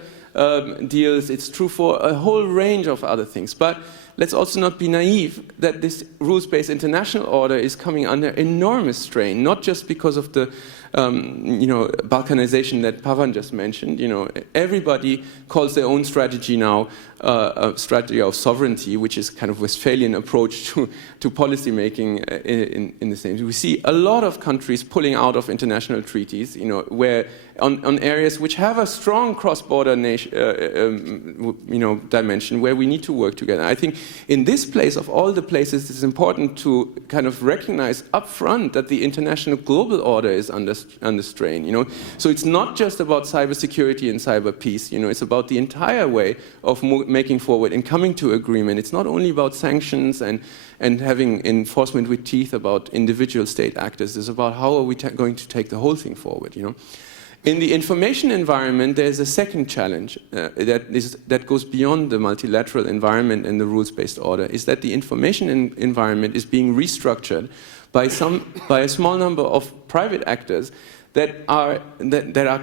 deals, it's true for a whole range of other things. But let's also not be naive that this rules-based international order is coming under enormous strain, not just because of the Balkanization that Pavan just mentioned. Everybody calls their own strategy now a strategy of sovereignty, which is kind of Westphalian approach to policy making in the same. We see a lot of countries pulling out of international treaties, where on areas which have a strong cross-border dimension where we need to work together. I think in this place of all the places, it's important to kind of recognize upfront that the international global order is under strain. So it's not just about cybersecurity and cyber peace. It's about the entire way of making forward and coming to agreement. It's not only about sanctions and having enforcement with teeth about individual state actors. It's about how are we going to take the whole thing forward. In the information environment, there's a second challenge that goes beyond the multilateral environment and the rules-based order, is that the information environment is being restructured by a small number of private actors that are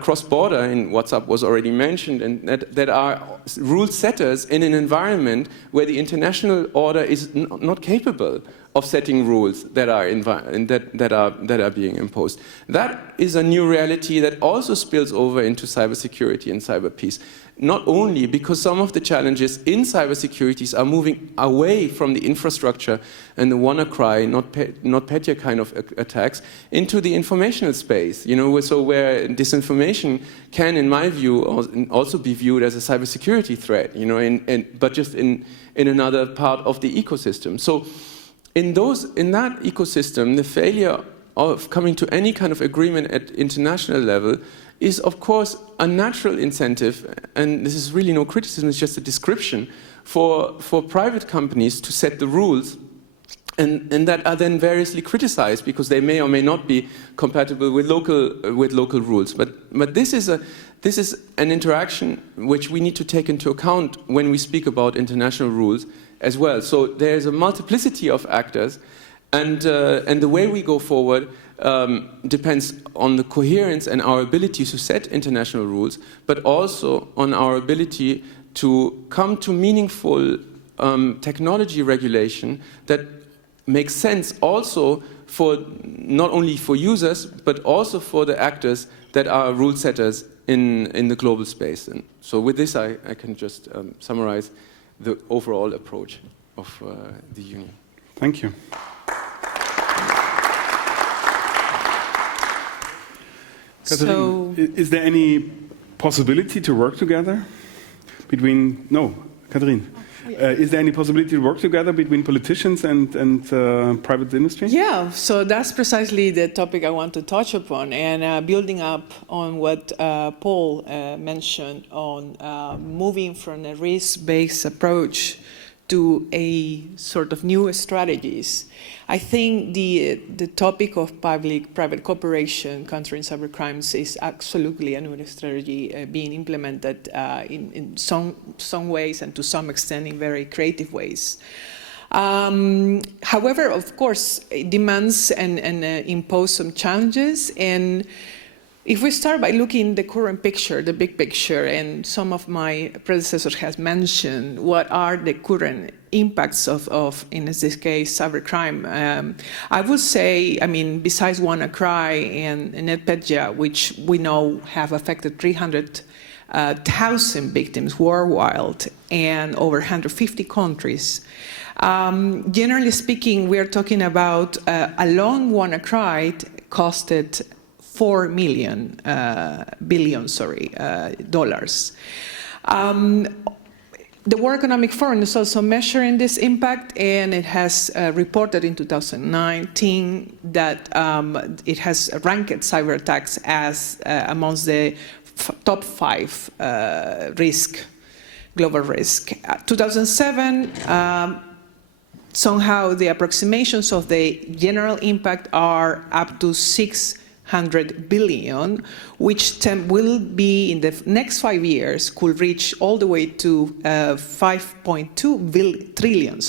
cross-border, and WhatsApp was already mentioned, and that are rule setters in an environment where the international order is not capable of setting rules that are being imposed. That is a new reality that also spills over into cybersecurity and cyber peace. Not only because some of the challenges in cybersecurity are moving away from the infrastructure and the WannaCry, not Petya kind of attacks, into the informational space. So where disinformation can, in my view, also be viewed as a cybersecurity threat. But just in another part of the ecosystem. So in that ecosystem, the failure of coming to any kind of agreement at international level is, of course, a natural incentive, and this is really no criticism, it's just a description, for private companies to set the rules, and that are then variously criticized because they may or may not be compatible with local rules. But this is an interaction which we need to take into account when we speak about international rules as well. So there's a multiplicity of actors, and the way we go forward depends on the coherence and our ability to set international rules, but also on our ability to come to meaningful technology regulation that makes sense also for not only for users, but also for the actors that are rule setters in the global space. And so with this, I can just summarize the overall approach of the Union. Thank you. So, is there any possibility to work together between? No, Catherine. Is there any possibility to work together between politicians and private industry? Yeah, so that's precisely the topic I want to touch upon, and building up on what Paul mentioned on moving from a risk-based approach to a sort of new strategies. I think the topic of public-private cooperation countering cybercrimes is absolutely a new strategy being implemented in some ways and to some extent in very creative ways. However, of course, it demands and impose some challenges. And if we start by looking at the current picture, the big picture, and some of my predecessors has mentioned what are the current impacts of in this case, cybercrime. I would say, I mean, besides WannaCry and NetPetya, which we know have affected 300,000 victims worldwide and over 150 countries. Generally speaking, we are talking about a lone WannaCry costed 4 billion dollars. The World Economic Forum is also measuring this impact, and it has reported in 2019 that it has ranked cyber attacks as amongst the top 5 global risk. 2007, somehow the approximations of the general impact are up to 600 billion, which will be in the next 5 years, could reach all the way to 5.2 trillion.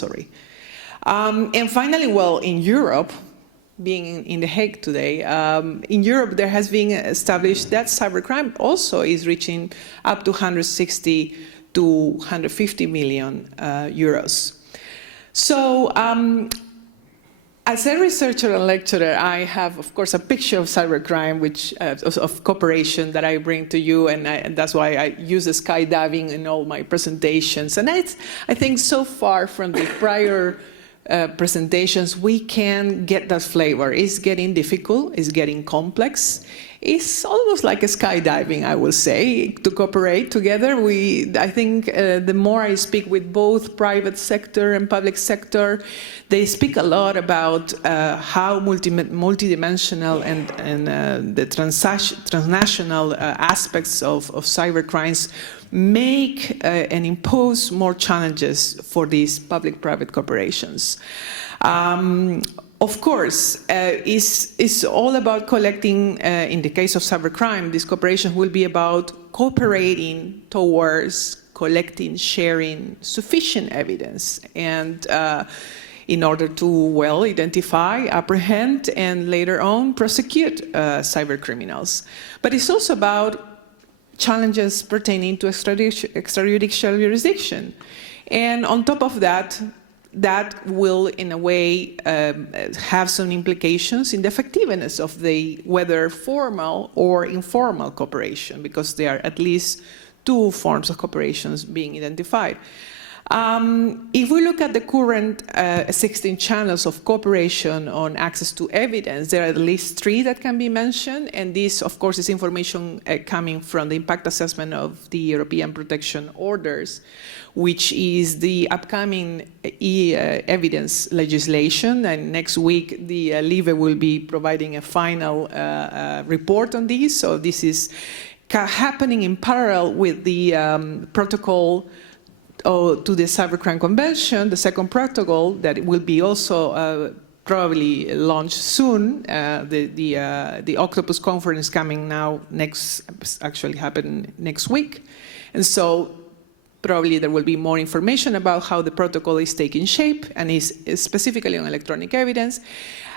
And finally, well, in Europe, being in The Hague today, in Europe there has been established that cybercrime also is reaching up to 160 to 150 million euros. So, as a researcher and lecturer, I have, of course, a picture of cybercrime, which of cooperation that I bring to you, and that's why I use the skydiving in all my presentations. And I think so far from the prior presentations, we can get that flavor. It's getting difficult, it's getting complex. It's almost like a skydiving, I will say, to cooperate together. I think the more I speak with both private sector and public sector, they speak a lot about how multidimensional and the transnational aspects of cybercrimes make and impose more challenges for these public-private cooperations. Of course, it's all about collecting, in the case of cybercrime, this cooperation will be about cooperating towards collecting, sharing sufficient evidence, and in order to, well, identify, apprehend, and later on prosecute cyber criminals. But it's also about challenges pertaining to extrajudicial jurisdiction. And on top of that, that will, in a way, have some implications in the effectiveness of whether formal or informal cooperation, because there are at least 2 forms of cooperations being identified. If we look at the current 16 channels of cooperation on access to evidence, there are at least 3 that can be mentioned, and this, of course, is information coming from the impact assessment of the European Protection Orders, which is the upcoming e-evidence legislation, and next week the LIBE will be providing a final report on this. So this is happening in parallel with the protocol to the Cybercrime Convention, the second protocol that will be also probably launched soon. The Octopus conference coming now actually happen next week, and so probably there will be more information about how the protocol is taking shape and is specifically on electronic evidence.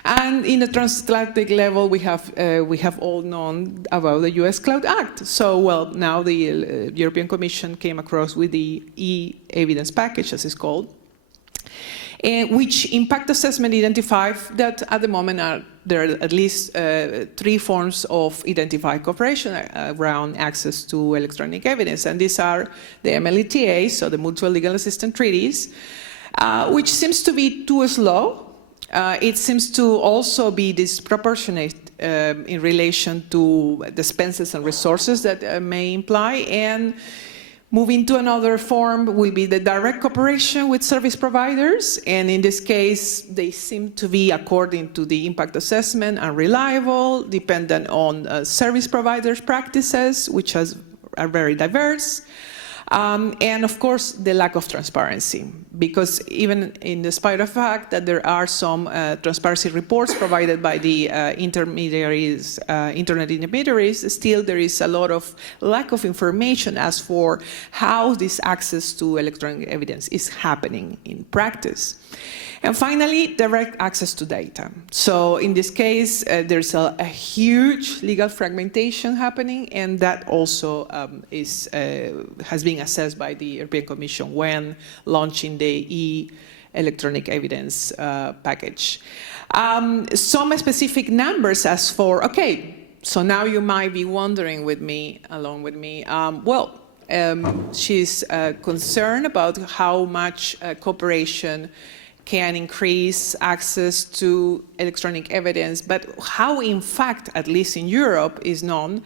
And in the transatlantic level, we have all known about the U.S. Cloud Act. So, well, now the European Commission came across with the e-evidence package, as it's called, which impact assessment identified that at the moment there are at least 3 forms of identified cooperation around access to electronic evidence. And these are the MLETA, so the Mutual Legal Assistance Treaties, which seems to be too slow. It seems to also be disproportionate in relation to the expenses and resources that may imply. And moving to another form will be the direct cooperation with service providers. And in this case, they seem to be, according to the impact assessment, unreliable, dependent on service providers' practices, which are very diverse. And of course, the lack of transparency, because even in despite of the fact that there are some transparency reports provided by the intermediaries, internet intermediaries, still there is a lot of lack of information as for how this access to electronic evidence is happening in practice. And finally, direct access to data. So in this case, there's a huge legal fragmentation happening, and that also has been assessed by the European Commission when launching the e-electronic evidence package. Some specific numbers as for, okay, so now you might be wondering along with me, she's concerned about how much cooperation can increase access to electronic evidence, but how, in fact, at least in Europe, is known,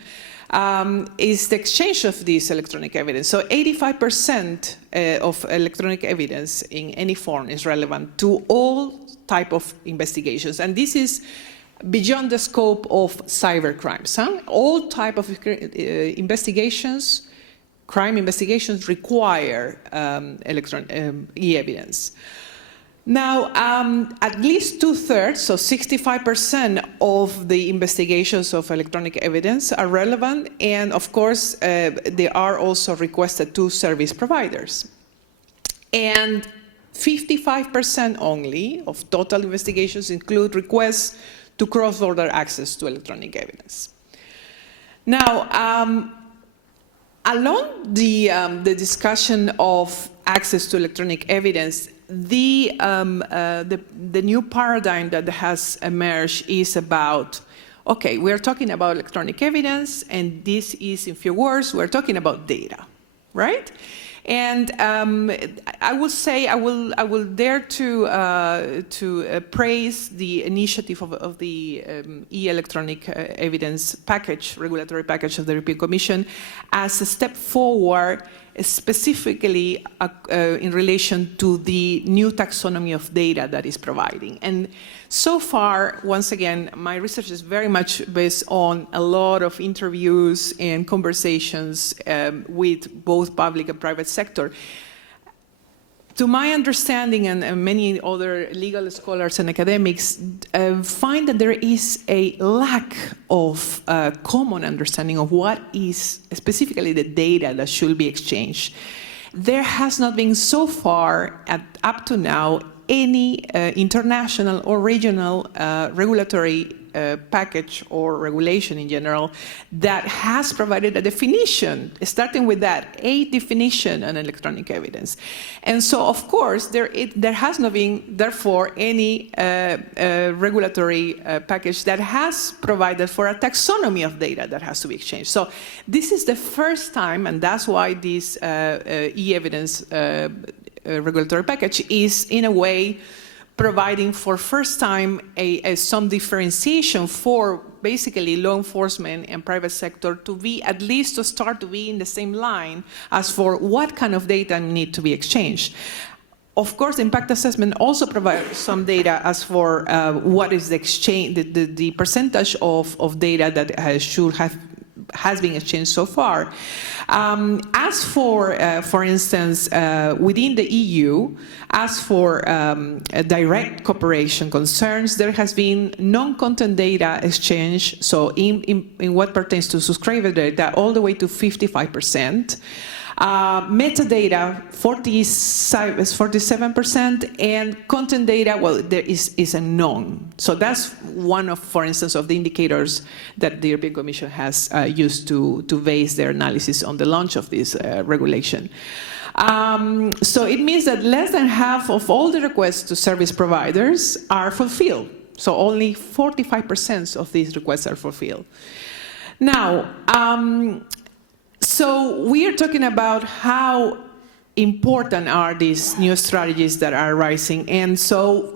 is the exchange of this electronic evidence. So 85% of electronic evidence in any form is relevant to all type of investigations. And this is beyond the scope of cyber crimes. All type of investigations, crime investigations require e-evidence. Now, at least 2/3, so 65% of the investigations of electronic evidence are relevant, and of course, they are also requested to service providers. And 55% only of total investigations include requests to cross-border access to electronic evidence. Now, along the discussion of access to electronic evidence, the new paradigm that has emerged is about, okay, we're talking about electronic evidence, and this is, in few words, we're talking about data, right? And I will say, I will dare to praise the initiative of the e-electronic evidence package, regulatory package of the European Commission, as a step forward, specifically in relation to the new taxonomy of data that is providing. And so far, once again, my research is very much based on a lot of interviews and conversations with both public and private sector. To my understanding, and many other legal scholars and academics find that there is a lack of common understanding of what is specifically the data that should be exchanged. There has not been so far, up to now, any international or regional regulatory package or regulation in general that has provided a definition, starting with that, a definition on electronic evidence. And so, of course, there has not been, therefore, any regulatory package that has provided for a taxonomy of data that has to be exchanged. So this is the first time, and that's why this e-evidence regulatory package is, in a way, providing for first time some differentiation for basically law enforcement and private sector to be, at least to start to be in the same line as for what kind of data need to be exchanged. Of course, impact assessment also provides some data as for what is the exchange, the percentage of data that has been exchanged so far. As for instance, within the EU, as for direct cooperation concerns, there has been non-content data exchange, so in what pertains to subscriber data, all the way to 55%. Metadata, 47%, and content data, well, there is a known. So that's one of, for instance, of the indicators that the European Commission has used to base their analysis on the launch of this regulation. So it means that less than half of all the requests to service providers are fulfilled. So only 45% of these requests are fulfilled. Now, so we are talking about how important are these new strategies that are rising. And so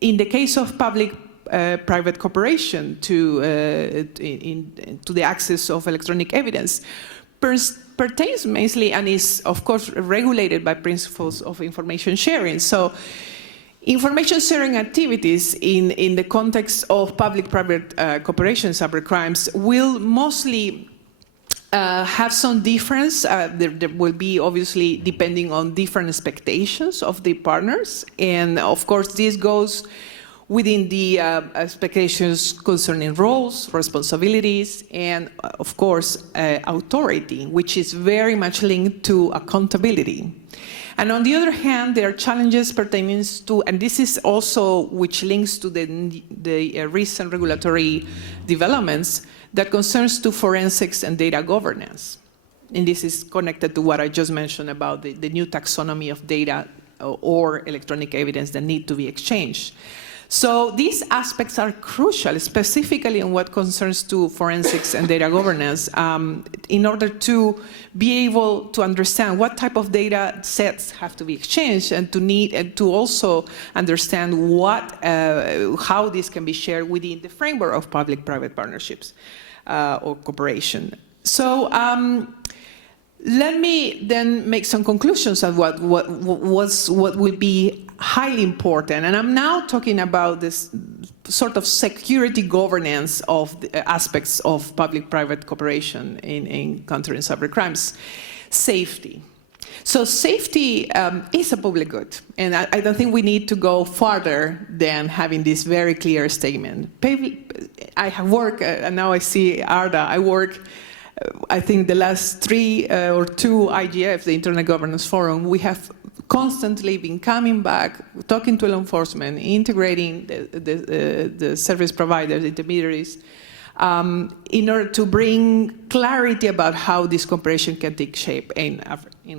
in the case of public-private cooperation to the access of electronic evidence, pertains mainly and is, of course, regulated by principles of information sharing. So information sharing activities in the context of public-private cooperation cybercrimes will mostly have some difference. There will be, obviously, depending on different expectations of the partners. And, of course, this goes within the expectations concerning roles, responsibilities, and, of course, authority, which is very much linked to accountability. And on the other hand, there are challenges pertaining to, and this is also which links to the recent regulatory developments that concerns to forensics and data governance. And this is connected to what I just mentioned about the new taxonomy of data or electronic evidence that need to be exchanged. So these aspects are crucial, specifically in what concerns to forensics and data governance, in order to be able to understand what type of data sets have to be exchanged, and to also understand how this can be shared within the framework of public-private partnerships or cooperation. So let me then make some conclusions of what will be highly important. And I'm now talking about this sort of security governance of the aspects of public-private cooperation in countering cybercrimes. Safety. So safety is a public good, and I don't think we need to go farther than having this very clear statement. I have worked, and now I see I-4ADA, I work, I think the last 3 or 2 IGF, the Internet Governance Forum, we have constantly been coming back, talking to law enforcement, integrating the service providers, intermediaries, in order to bring clarity about how this cooperation can take shape in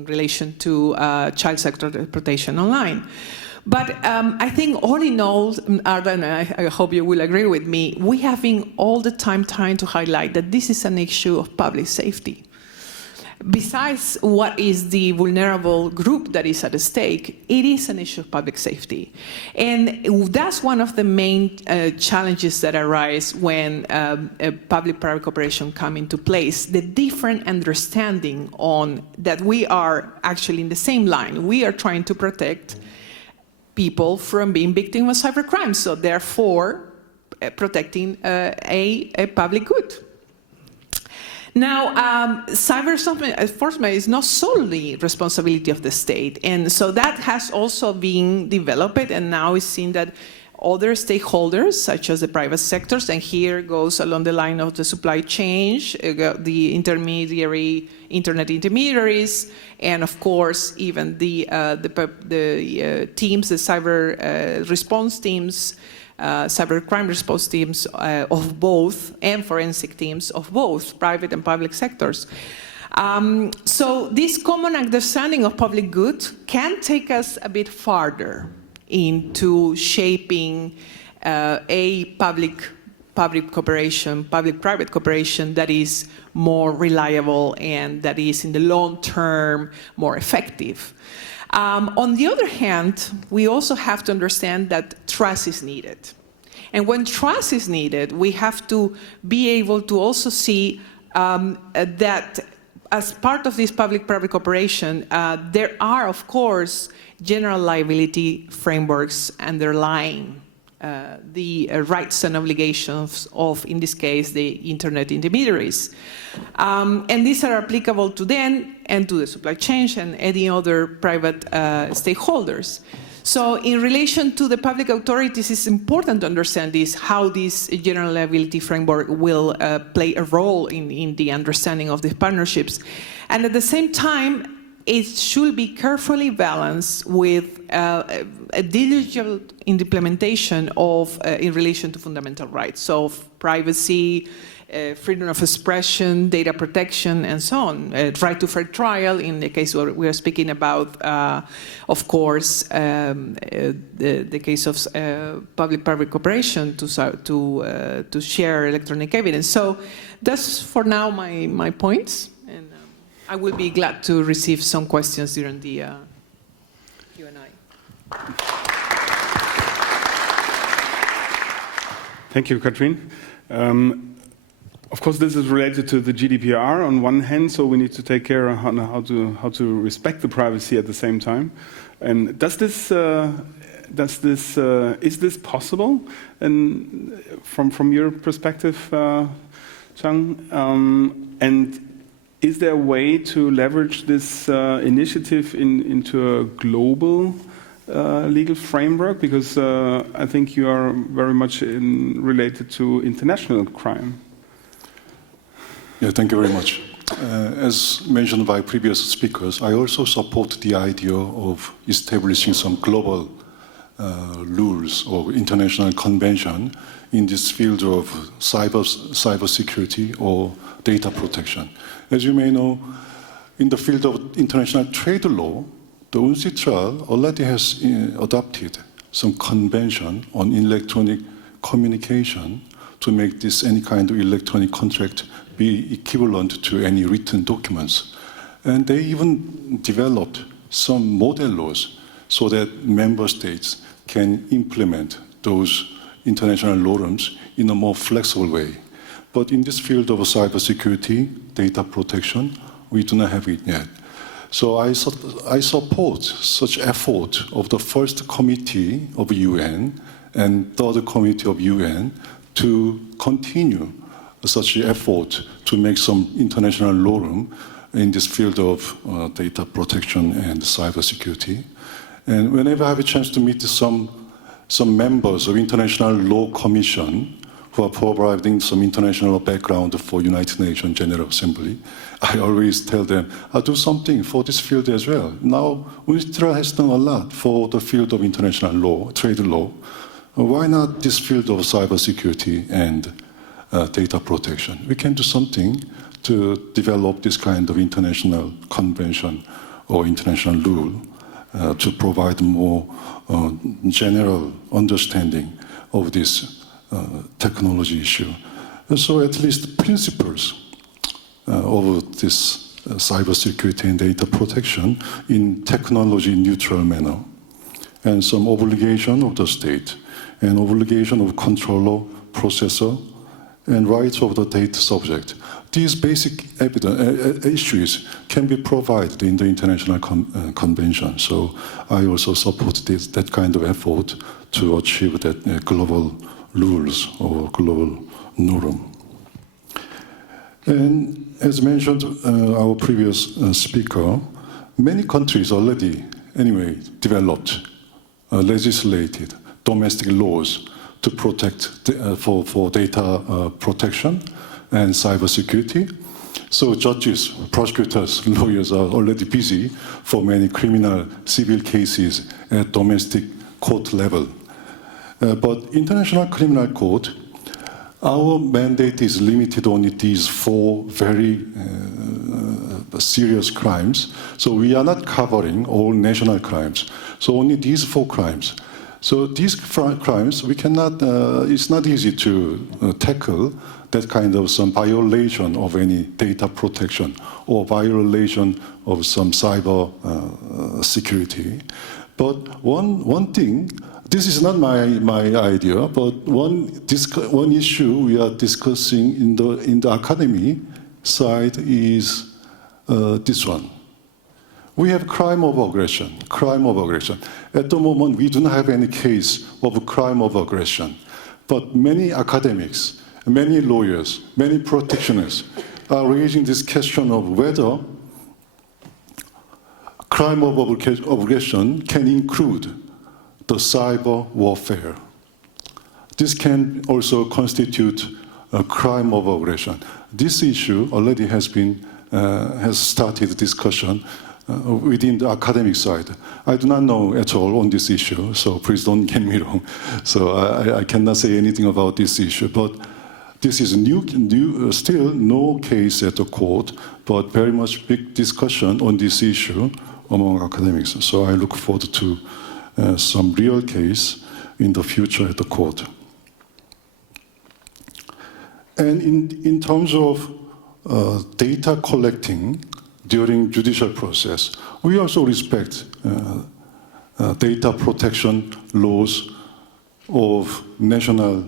relation to child sector protection online. But I think all in all, Arda, and I hope you will agree with me, we have been all the time trying to highlight that this is an issue of public safety. Besides what is the vulnerable group that is at stake, it is an issue of public safety. And that's one of the main challenges that arise when public-private cooperation come into place, the different understanding on that we are actually in the same line. We are trying to protect people from being victims of cybercrime, so therefore protecting a public good. Now, cyber enforcement is not solely responsibility of the state, and so that has also been developed, and now it's seen that other stakeholders, such as the private sectors, and here goes along the line of the supply chain, the internet intermediaries, and of course even the teams, the cyber response teams, cybercrime response teams of both, and forensic teams of both private and public sectors. So this common understanding of public good can take us a bit farther into shaping a public-private cooperation that is more reliable and that is in the long term more effective. On the other hand, we also have to understand that trust is needed. And when trust is needed, we have to be able to also see that as part of this public-private cooperation, there are, of course, general liability frameworks underlying the rights and obligations of, in this case, the internet intermediaries. And these are applicable to them and to the supply chain and any other private stakeholders. So in relation to the public authorities, it's important to understand this, how this general liability framework will play a role in the understanding of these partnerships. And at the same time, it should be carefully balanced with a diligent implementation of, in relation to fundamental rights, so privacy, freedom of expression, data protection, and so on. Right to fair trial, in the case where we are speaking about, of course, the case of public-private cooperation to share electronic evidence. So that's for now my points. I will be glad to receive some questions during the Q&A. Thank you, Katrin. Of course, this is related to the GDPR on one hand, so we need to take care of how to respect the privacy at the same time. And is this possible? And from your perspective, Chang, and is there a way to leverage this initiative into a global legal framework? Because I think you are very much related to international crime. Yeah, thank you very much. As mentioned by previous speakers, I also support the idea of establishing some global rules or international convention in this field of cybersecurity or data protection. As you may know, in the field of international trade law, the UNCITRAL already has adopted some convention on electronic communication to make this any kind of electronic contract be equivalent to any written documents. And they even developed some model laws so that member states can implement those international norms in a more flexible way. But in this field of cybersecurity, data protection, we do not have it yet. So I support such effort of the first committee of UN and third committee of UN to continue such effort to make some international norm in this field of data protection and cybersecurity. And whenever I have a chance to meet some members of International Law Commission who are providing some international background for United Nations General Assembly, I always tell them, I'll do something for this field as well. Now, UNISTRA has done a lot for the field of international law, trade law. Why not this field of cybersecurity and data protection? We can do something to develop this kind of international convention or international rule to provide more general understanding of this technology issue. So at least principles of this cybersecurity and data protection in technology neutral manner, and some obligation of the state, and obligation of controller, processor, and rights of the data subject. These basic issues can be provided in the international convention. So I also support that kind of effort to achieve that global rules or global norm. And as mentioned, our previous speaker, many countries already, anyway, developed, legislated domestic laws to protect for data protection and cybersecurity. So judges, prosecutors, lawyers are already busy for many criminal civil cases at domestic court level. But International Criminal Court, our mandate is limited only these 4 very serious crimes. So we are not covering all national crimes. So only these 4 crimes. So these crimes, we cannot, it's not easy to tackle that kind of some violation of any data protection or violation of some cyber security. But one thing, this is not my idea, but one issue we are discussing in the academy side is this one. We have crime of aggression. At the moment, we do not have any case of crime of aggression. But many academics, many lawyers, many practitioners are raising this question of whether crime of aggression can include the cyber warfare. This can also constitute a crime of aggression. This issue already has started discussion within the academic side. I do not know at all on this issue, so please don't get me wrong. So I cannot say anything about this issue, but this is still no case at the court, but very much big discussion on this issue among academics. So I look forward to some real case in the future at the court. And in terms of data collecting during judicial process, we also respect data protection laws of national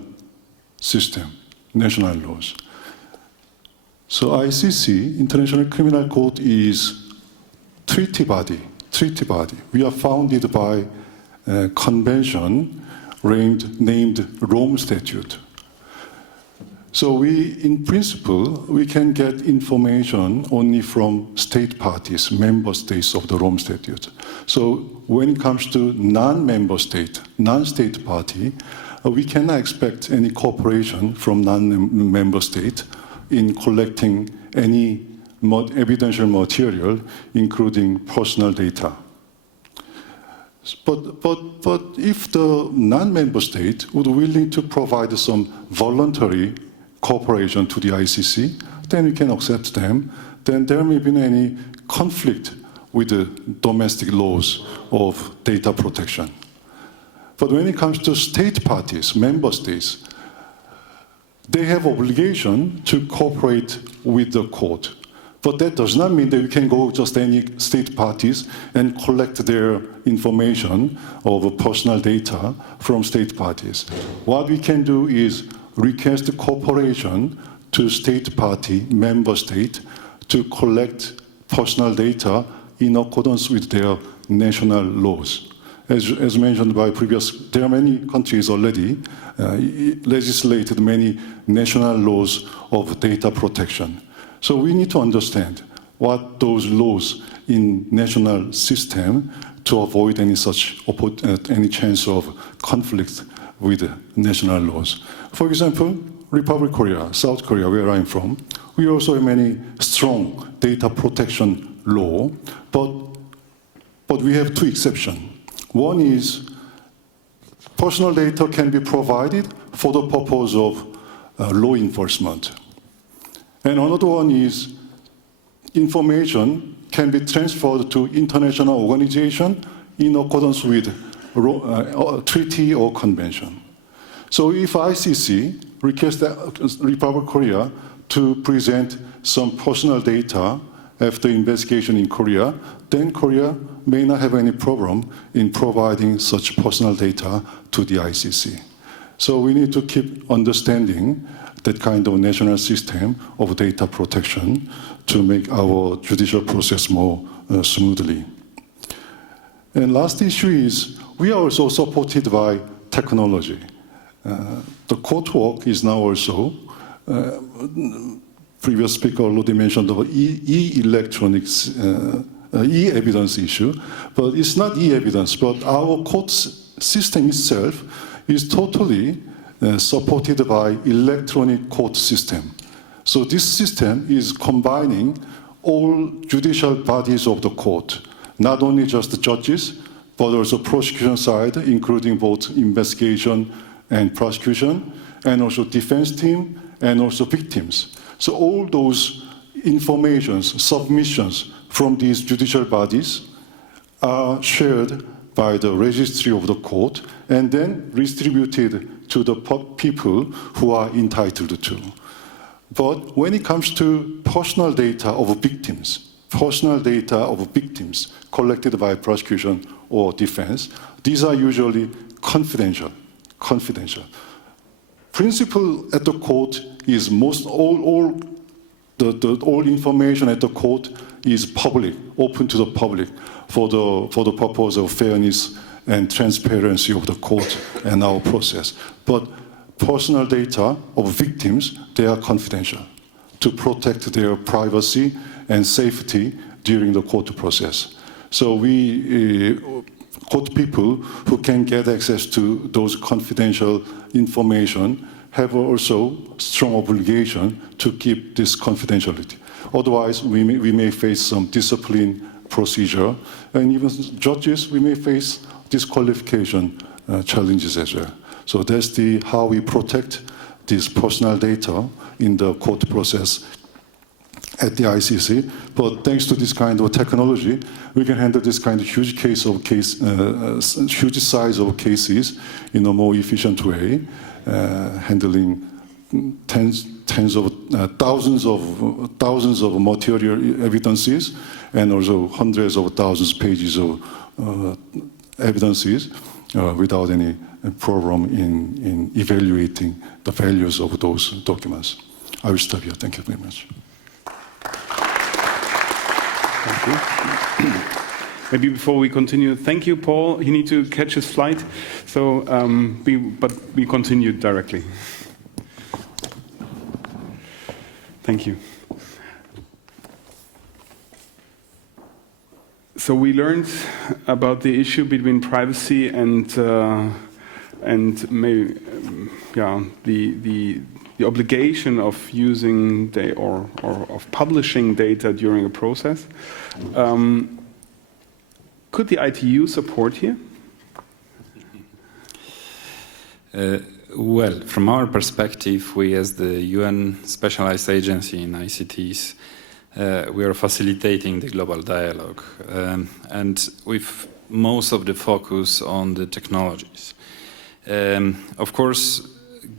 system, national laws. So ICC, International Criminal Court, is treaty body. We are founded by a convention named Rome Statute. So in principle, we can get information only from state parties, member states of the Rome Statute. So when it comes to non-member state, non-state party, we cannot expect any cooperation from non-member state in collecting any evidential material, including personal data. But if the non-member state would willing to provide some voluntary cooperation to the ICC, then we can accept them. Then there may be any conflict with the domestic laws of data protection. But when it comes to state parties, member states, they have obligation to cooperate with the court. But that does not mean that you can go just any state parties and collect their information of personal data from state parties. What we can do is request cooperation to state party, member state, to collect personal data in accordance with their national laws. As mentioned by previous, there are many countries already legislated many national laws of data protection. So we need to understand what those laws in national system to avoid any such any chance of conflict with national laws. For example, Republic of Korea, South Korea, where I'm from, we also have many strong data protection law, but we have two exceptions. One is personal data can be provided for the purpose of law enforcement. And another one is information can be transferred to international organization in accordance with treaty or convention. So if ICC requests the Republic of Korea to present some personal data after investigation in Korea, then Korea may not have any problem in providing such personal data to the ICC. So we need to keep understanding that kind of national system of data protection to make our judicial process more smoothly. And last issue is we are also supported by technology. The court work is now also, previous speaker already mentioned the e-electronics, e-evidence issue, but it's not e-evidence, but our court system itself is totally supported by electronic court system. So this system is combining all judicial bodies of the court, not only just the judges, but also prosecution side, including both investigation and prosecution, and also defense team, and also victims. So all those informations, submissions from these judicial bodies are shared by the registry of the court and then distributed to the people who are entitled to. But when it comes to personal data of victims collected by prosecution or defense, these are usually confidential. Principle at the court is all information at the court is public, open to the public for the purpose of fairness and transparency of the court and our process. But personal data of victims, they are confidential to protect their privacy and safety during the court process. So we, court people who can get access to those confidential information have also strong obligation to keep this confidentiality. Otherwise, we may face some discipline procedure, and even judges, we may face disqualification challenges as well. So that's how we protect this personal data in the court process at the ICC. But thanks to this kind of technology, we can handle this kind of huge size of cases in a more efficient way, handling thousands of material evidences and also hundreds of thousands of pages of evidences without any problem in evaluating the values of those documents. I will stop here. Thank you very much. Thank you. Maybe before we continue, thank you, Paul. He needs to catch his flight, so but we continue directly. Thank you. So we learned about the issue between privacy and maybe, the obligation of using or of publishing data during a process. Could the ITU support here? Well, from our perspective, we as the UN specialized agency in ICTs, we are facilitating the global dialogue. And we've most of the focus on the technologies. Of course,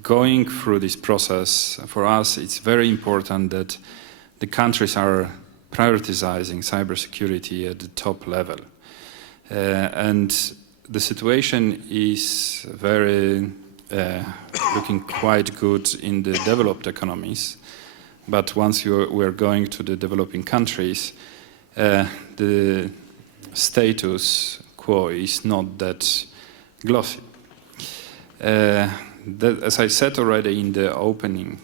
going through this process, for us, it's very important that the countries are prioritizing cybersecurity at the top level. And the situation is very looking quite good in the developed economies. But once we are going to the developing countries, the status quo is not that glossy. As I said already in the opening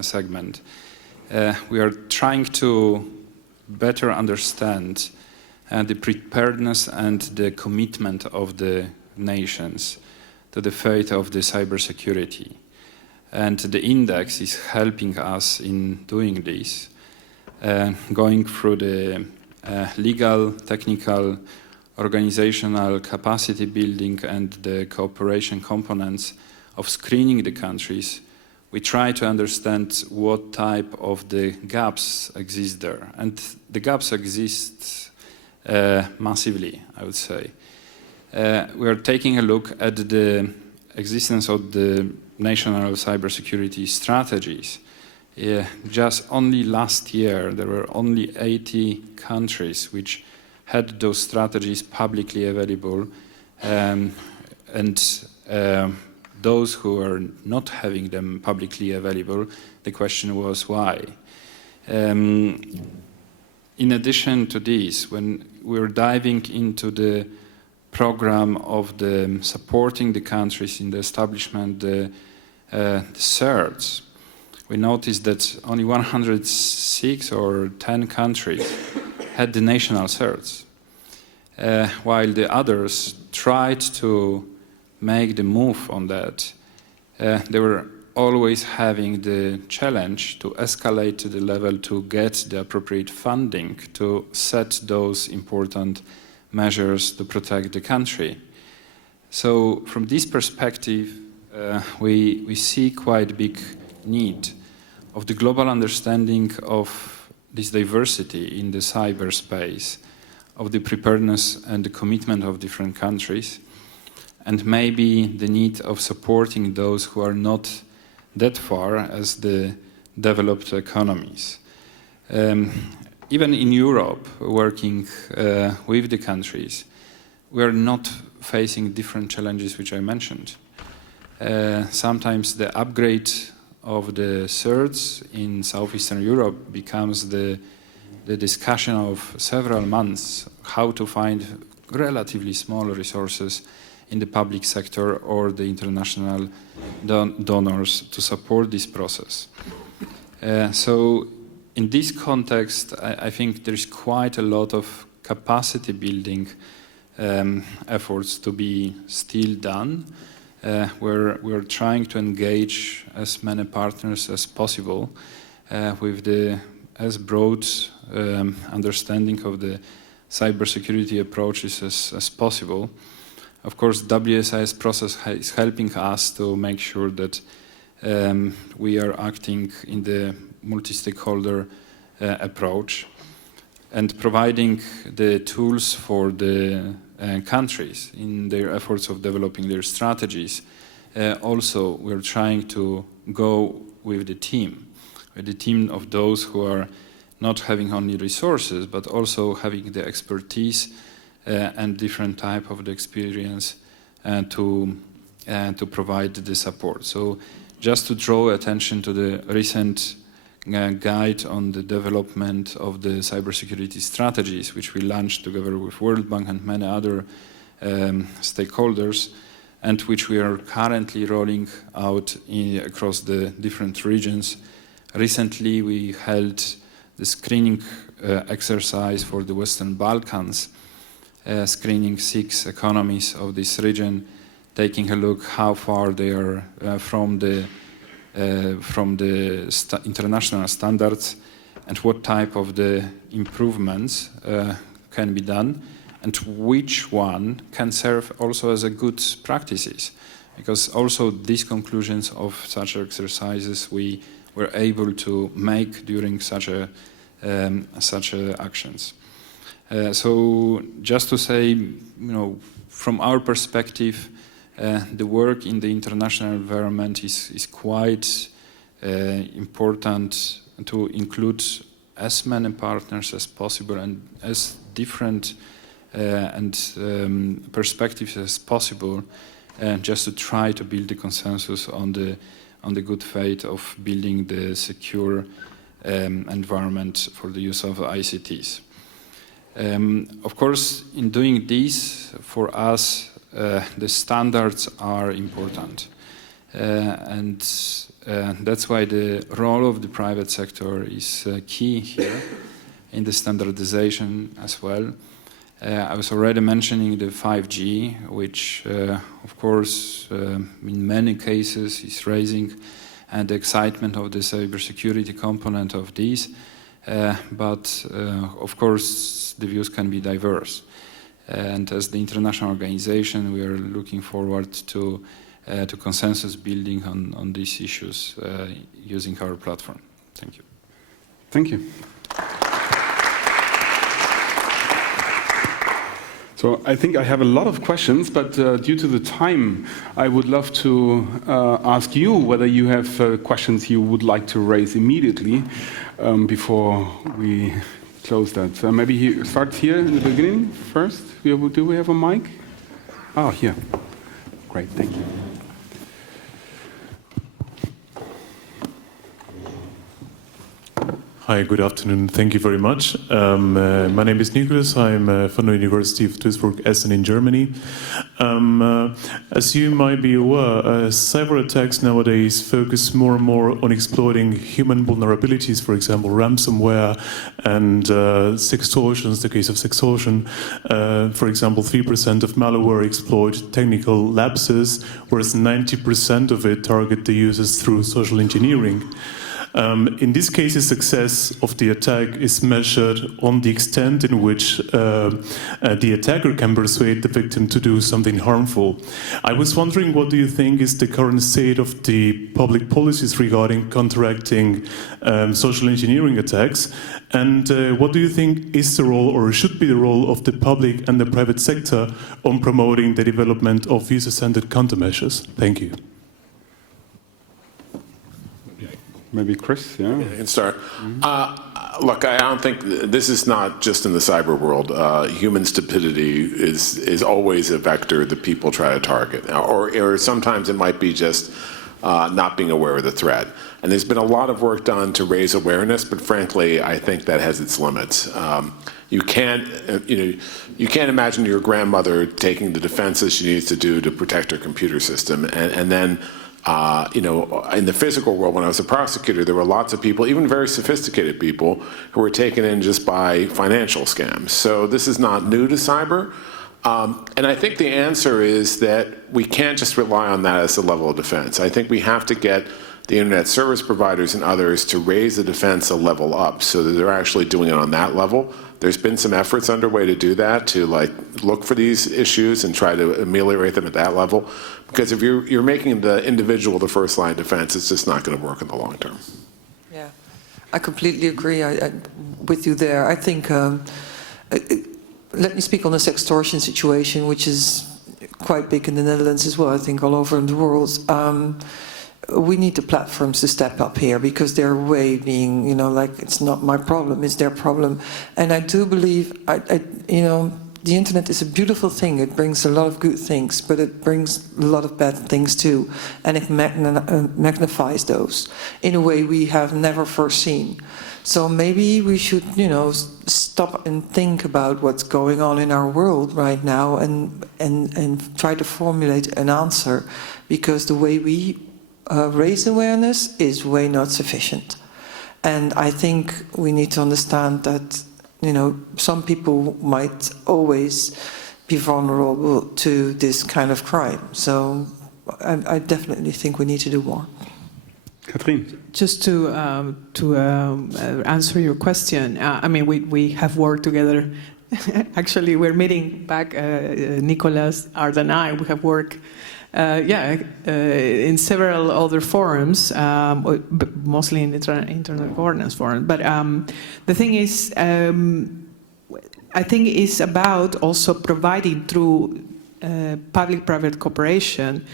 segment, we are trying to better understand the preparedness and the commitment of the nations to the fate of the cybersecurity. And the index is helping us in doing this, going through the legal, technical, organizational capacity building and the cooperation components of screening the countries. We try to understand what type of the gaps exist there. And the gaps exist massively, I would say. We are taking a look at the existence of the national cybersecurity strategies. Just only last year, there were only 80 countries which had those strategies publicly available, and those who are not having them publicly available, the question was why. In addition to this, when we're diving into the program of the supporting the countries in the establishment, the CERTs, we noticed that only 106 or 10 countries had the national CERTs, while the others tried to make the move on that. They were always having the challenge to escalate to the level to get the appropriate funding to set those important measures to protect the country. So from this perspective, we see quite big need of the global understanding of this diversity in the cyberspace, of the preparedness and the commitment of different countries, and maybe the need of supporting those who are not that far as the developed economies. Even in Europe, working with the countries, we are not facing different challenges which I mentioned. Sometimes the upgrade of the CERTs in Southeastern Europe becomes the discussion of several months, how to find relatively small resources in the public sector or the international donors to support this process. So in this context, I think there's quite a lot of capacity building efforts to be still done, where we're trying to engage as many partners as possible with the as broad understanding of the cybersecurity approaches as possible. Of course, WSIS process is helping us to make sure that we are acting in the multi-stakeholder approach and providing the tools for the countries in their efforts of developing their strategies. Also, we're trying to go with the team of those who are not having only resources, but also having the expertise and different type of the experience to provide the support. So just to draw attention to the recent guide on the development of the cybersecurity strategies, which we launched together with World Bank and many other stakeholders, and which we are currently rolling out across the different regions. Recently, we held the screening exercise for the Western Balkans, screening 6 economies of this region, taking a look how far they are from the international standards and what type of the improvements can be done and which one can serve also as a good practices. Because also these conclusions of such exercises we were able to make during such actions. So just to say, from our perspective, the work in the international environment is quite important to include as many partners as possible and as different perspectives as possible, just to try to build the consensus on the good faith of building the secure environment for the use of ICTs. Of course, in doing this, for us, the standards are important. And that's why the role of the private sector is key here in the standardization as well. I was already mentioning the 5G, which, of course, in many cases is raising the excitement of the cybersecurity component of this. But, of course, the views can be diverse. And as the international organization, we are looking forward to consensus building on these issues using our platform. Thank you. Thank you. So I think I have a lot of questions, but due to the time, I would love to ask you whether you have questions you would like to raise immediately before we close that. Maybe start here in the beginning first. Do we have a mic? Oh, here. Great, thank you. Hi, good afternoon. Thank you very much. My name is Nicholas. I'm from the University of Duisburg-Essen in Germany. As you might be aware, cyber attacks nowadays focus more and more on exploiting human vulnerabilities, for example, ransomware and sextortions, the case of sextortion. For example, 3% of malware exploit technical lapses, whereas 90% of it target the users through social engineering. In this case, the success of the attack is measured on the extent in which the attacker can persuade the victim to do something harmful. I was wondering, what do you think is the current state of the public policies regarding counteracting social engineering attacks? And what do you think is the role, or should be the role, of the public and the private sector on promoting the development of user-centered countermeasures? Thank you. Maybe Chris, yeah? I can start. Look, I don't think this is not just in the cyber world. Human stupidity is always a vector that people try to target. Or sometimes it might be just not being aware of the threat. And there's been a lot of work done to raise awareness, but frankly, I think that has its limits. You can't imagine your grandmother taking the defenses she needs to do to protect her computer system, and then in the physical world, when I was a prosecutor, there were lots of people, even very sophisticated people, who were taken in just by financial scams. So this is not new to cyber. And I think the answer is that we can't just rely on that as a level of defense. I think we have to get the internet service providers and others to raise the defense a level up so that they're actually doing it on that level. There's been some efforts underway to do that, to look for these issues and try to ameliorate them at that level. Because if you're making the individual the first line of defense, it's just not going to work in the long term. Yeah, I completely agree with you there. I think, let me speak on the sextortion situation, which is quite big in the Netherlands as well, I think all over the world. We need the platforms to step up here, because they're way being, it's not my problem, it's their problem. And I do believe, the internet is a beautiful thing. It brings a lot of good things, but it brings a lot of bad things too. And it magnifies those in a way we have never foreseen. So maybe we should, stop and think about what's going on in our world right now and try to formulate an answer, because the way we raise awareness is way not sufficient. And I think we need to understand that, some people might always be vulnerable to this kind of crime. So I definitely think we need to do more. Katrien. Just to answer your question, we have worked together. Actually, we're meeting back, Nicolas, Ard and I, we have worked in several other forums, mostly in the Internet Governance Forum. But the thing is, I think it's about also providing through public-private cooperation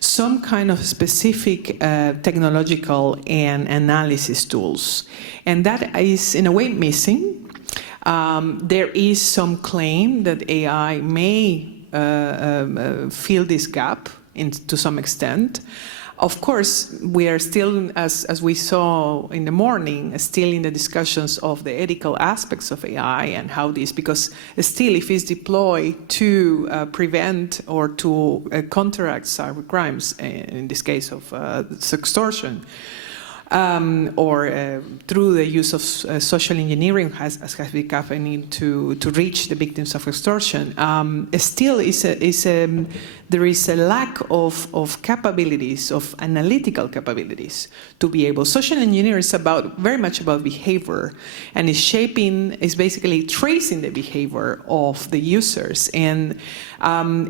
some kind of specific technological and analysis tools. And that is, in a way, missing. There is some claim that AI may fill this gap to some extent. Of course, we are still, as we saw in the morning, still in the discussions of the ethical aspects of AI and how this, because still if it's deployed to prevent or to counteract cyber crimes, in this case of sextortion, or through the use of social engineering as has been happening to reach the victims of extortion, still there is a lack of capabilities, of analytical capabilities to be able. Social engineering is very much about behavior, and is basically tracing the behavior of the users. And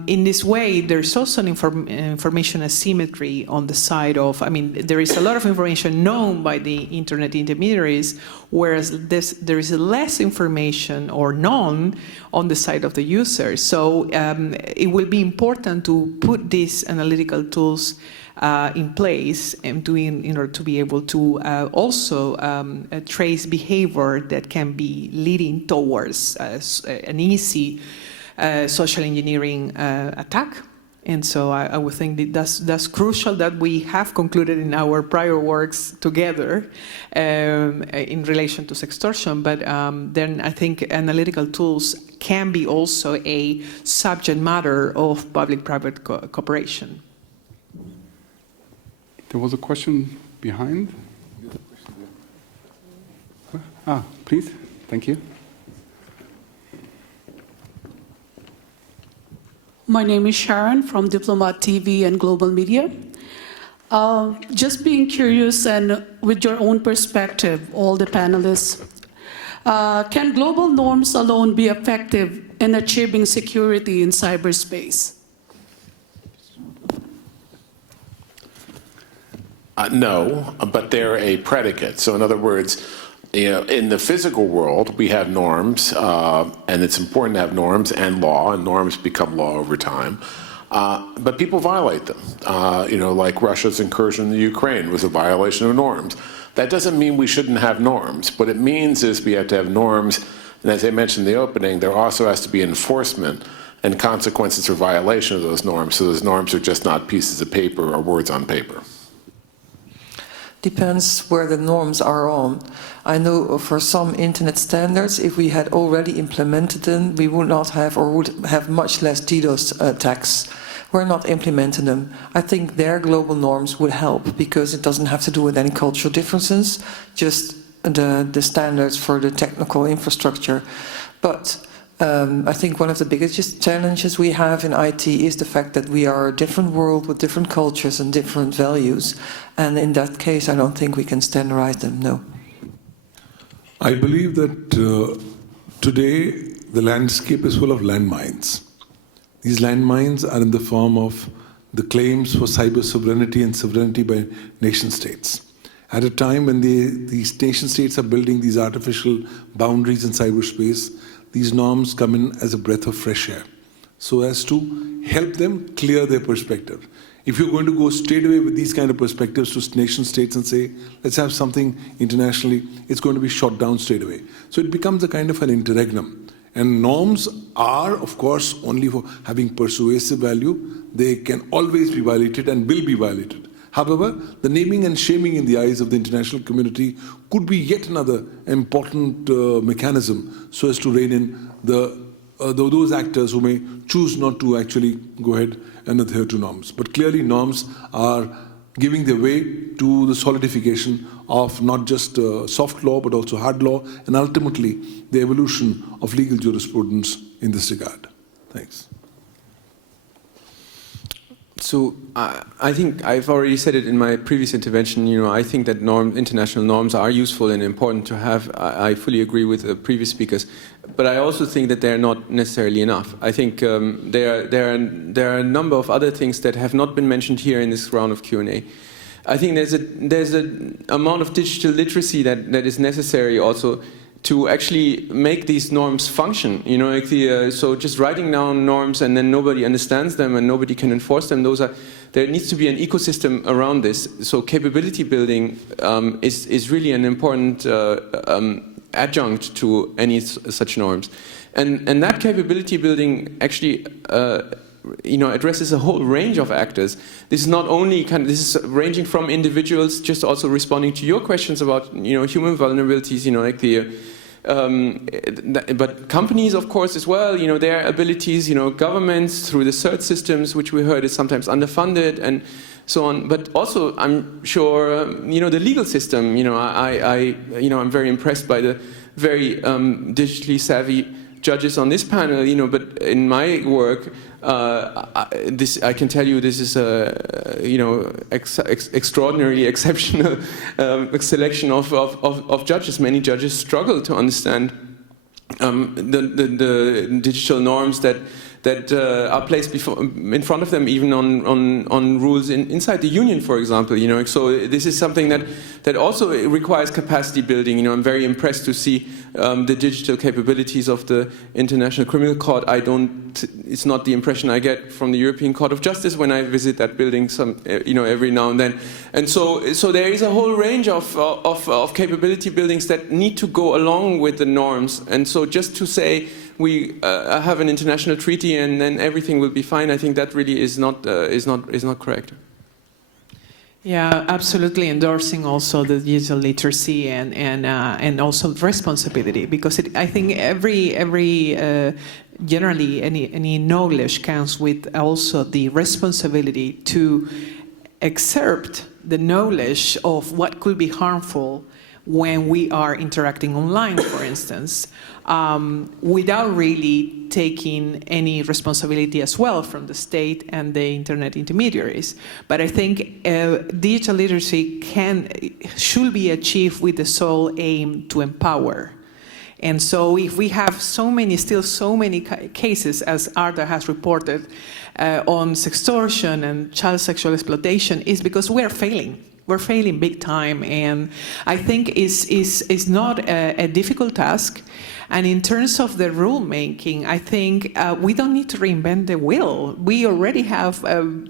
in this way, there's also an information asymmetry on the side of, there is a lot of information known by the internet intermediaries, whereas there is less information or known on the side of the user. So it will be important to put these analytical tools in place and in order to be able to also trace behavior that can be leading towards an easy social engineering attack. And so I would think that that's crucial that we have concluded in our prior works together in relation to sextortion. But then I think analytical tools can be also a subject matter of public-private cooperation. There was a question behind. Please. Thank you. My name is Sharon from Diplomat TV and Global Media. Just being curious, and with your own perspective, all the panelists, can global norms alone be effective in achieving security in cyberspace? No, but they're a predicate. So in other words, in the physical world, we have norms, and it's important to have norms and law, and norms become law over time. But people violate them. Like Russia's incursion in the Ukraine was a violation of norms. That doesn't mean we shouldn't have norms. What it means is we have to have norms, and as I mentioned in the opening, there also has to be enforcement and consequences for violation of those norms. So those norms are just not pieces of paper or words on paper. Depends where the norms are on. I know for some internet standards, if we had already implemented them, we would not have, or would have much less DDoS attacks. We're not implementing them. I think their global norms would help, because it doesn't have to do with any cultural differences, just the standards for the technical infrastructure. But I think one of the biggest challenges we have in IT is the fact that we are a different world with different cultures and different values. And in that case, I don't think we can standardize them, no. I believe that today the landscape is full of landmines. These landmines are in the form of the claims for cyber sovereignty and sovereignty by nation states. At a time when these nation states are building these artificial boundaries in cyberspace, these norms come in as a breath of fresh air, so as to help them clear their perspective. If you're going to go straight away with these kind of perspectives to nation states and say, let's have something internationally, it's going to be shot down straight away. So it becomes a kind of an interregnum. And norms are, of course, only for having persuasive value. They can always be violated and will be violated. However, the naming and shaming in the eyes of the international community could be yet another important mechanism so as to rein in those actors who may choose not to actually go ahead and adhere to norms. But clearly norms are giving their way to the solidification of not just soft law but also hard law, and ultimately the evolution of legal jurisprudence in this regard. Thanks. So I think I've already said it in my previous intervention. I think that international norms are useful and important to have. I fully agree with the previous speakers, but I also think that they're not necessarily enough. I think there are a number of other things that have not been mentioned here in this round of Q&A. I think there's an amount of digital literacy that is necessary also to actually make these norms function. You know, like so just writing down norms and then nobody understands them and nobody can enforce them. There needs to be an ecosystem around this. So capability building is really an important adjunct to any such norms, and that capability building actually. Addresses a whole range of actors. This is not only this is ranging from individuals, just also responding to your questions about human vulnerabilities. But companies, of course, as well. Their abilities. Governments through the cert systems, which we heard is sometimes underfunded and so on. But also, I'm sure the legal system. I'm very impressed by the very digitally savvy judges on this panel. But in my work. I can tell you this is extraordinarily exceptional selection of judges. Many judges struggle to understand the digital norms that are placed in front of them, even on rules inside the union, for example. So this is something that also requires capacity building. I'm very impressed to see the digital capabilities of the International Criminal Court. It's not the impression I get from the European Court of Justice when I visit that building every now and then. And so there is a whole range of capability buildings that need to go along with the norms. And so just to say we have an international treaty and then everything will be fine, I think that really is not correct. Yeah, absolutely endorsing also the digital literacy and also responsibility, because I think generally any knowledge comes with also the responsibility to accept the knowledge of what could be harmful when we are interacting online, for instance, without really taking any responsibility as well from the state and the internet intermediaries. But I think digital literacy should be achieved with the sole aim to empower. And so if we have so many cases, as I4ADA has reported, on sextortion and child sexual exploitation, is because we are failing. We're failing big time, and I think it's not a difficult task. And in terms of the rulemaking, I think we don't need to reinvent the wheel. We already have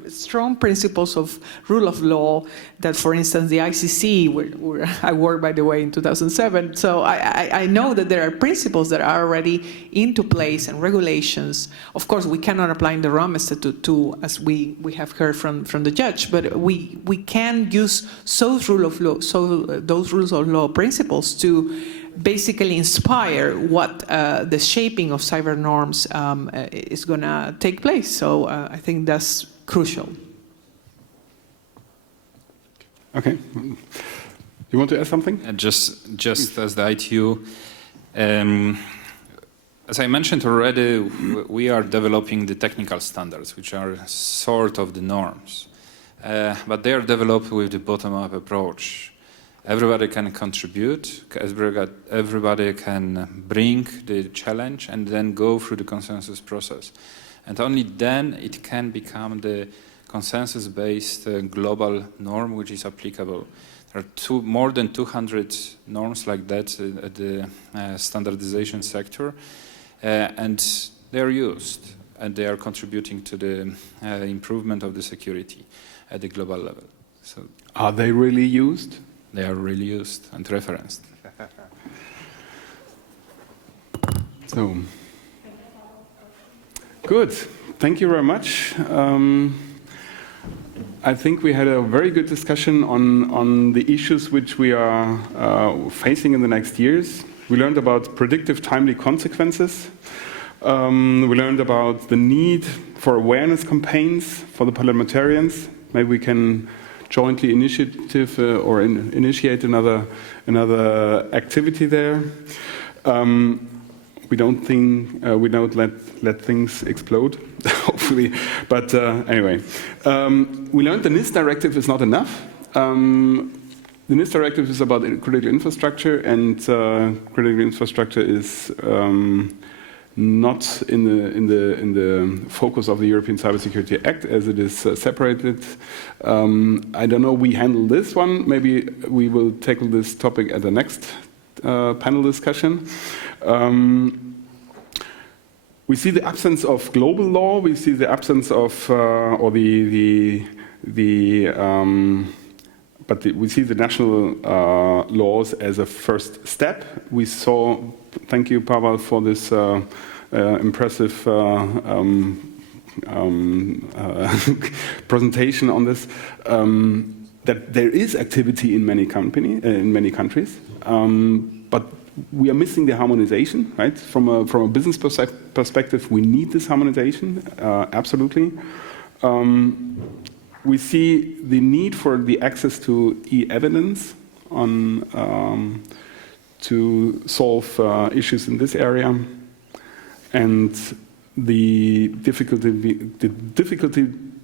strong principles of rule of law that, for instance, the ICC, where I worked, by the way, in 2007. So I know that there are principles that are already into place and regulations. Of course, we cannot apply in the Rome Statute too, as we have heard from the judge, but we can use those rules of law principles to basically inspire what the shaping of cyber norms is going to take place. So I think that's crucial. Okay. You want to add something? Just as the ITU, as I mentioned already, we are developing the technical standards, which are sort of the norms. But they are developed with the bottom-up approach. Everybody can contribute, everybody can bring the challenge and then go through the consensus process. And only then it can become the consensus-based global norm which is applicable. There are more than 200 norms like that at the standardization sector, and they are used and they are contributing to the improvement of the security at the global level. So, are they really used? They are really used and referenced. So, good. Thank you very much. I think we had a very good discussion on the issues which we are facing in the next years. We learned about predictive timely consequences. We learned about the need for awareness campaigns for the parliamentarians. Maybe we can jointly initiate another activity there. We don't let things explode, hopefully. But anyway, we learned the NIS directive is not enough. The NIS directive is about critical infrastructure, and critical infrastructure is not in the focus of the European Cybersecurity Act, as it is separated. I don't know. We handle this one. Maybe we will tackle this topic at the next panel discussion. We see the absence of global law. We see the absence of, we see the national laws as a first step. We saw, thank you, Pavel, for this impressive presentation on this, that there is activity in many countries, but we are missing the harmonization, right? From a business perspective, we need this harmonization, absolutely. We see the need for the access to e-evidence to solve issues in this area, and the difficulty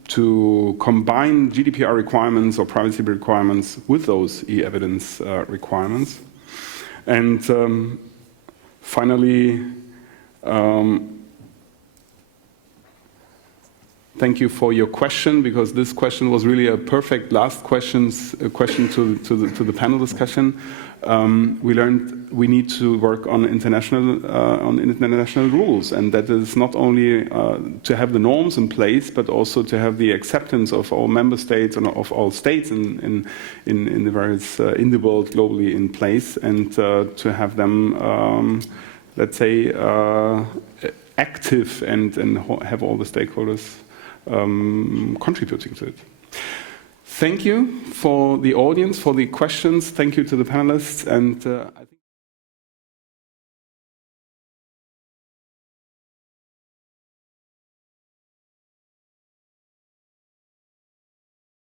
to combine GDPR requirements or privacy requirements with those e-evidence requirements. And finally, thank you for your question, because this question was really a perfect last question to the panel discussion. We learned we need to work on international rules, and that is not only to have the norms in place, but also to have the acceptance of all member states and of all states in the various in the world globally in place, and to have them, let's say, active and have all the stakeholders contributing to it. Thank you for the audience, for the questions. Thank you to the panelists, and I think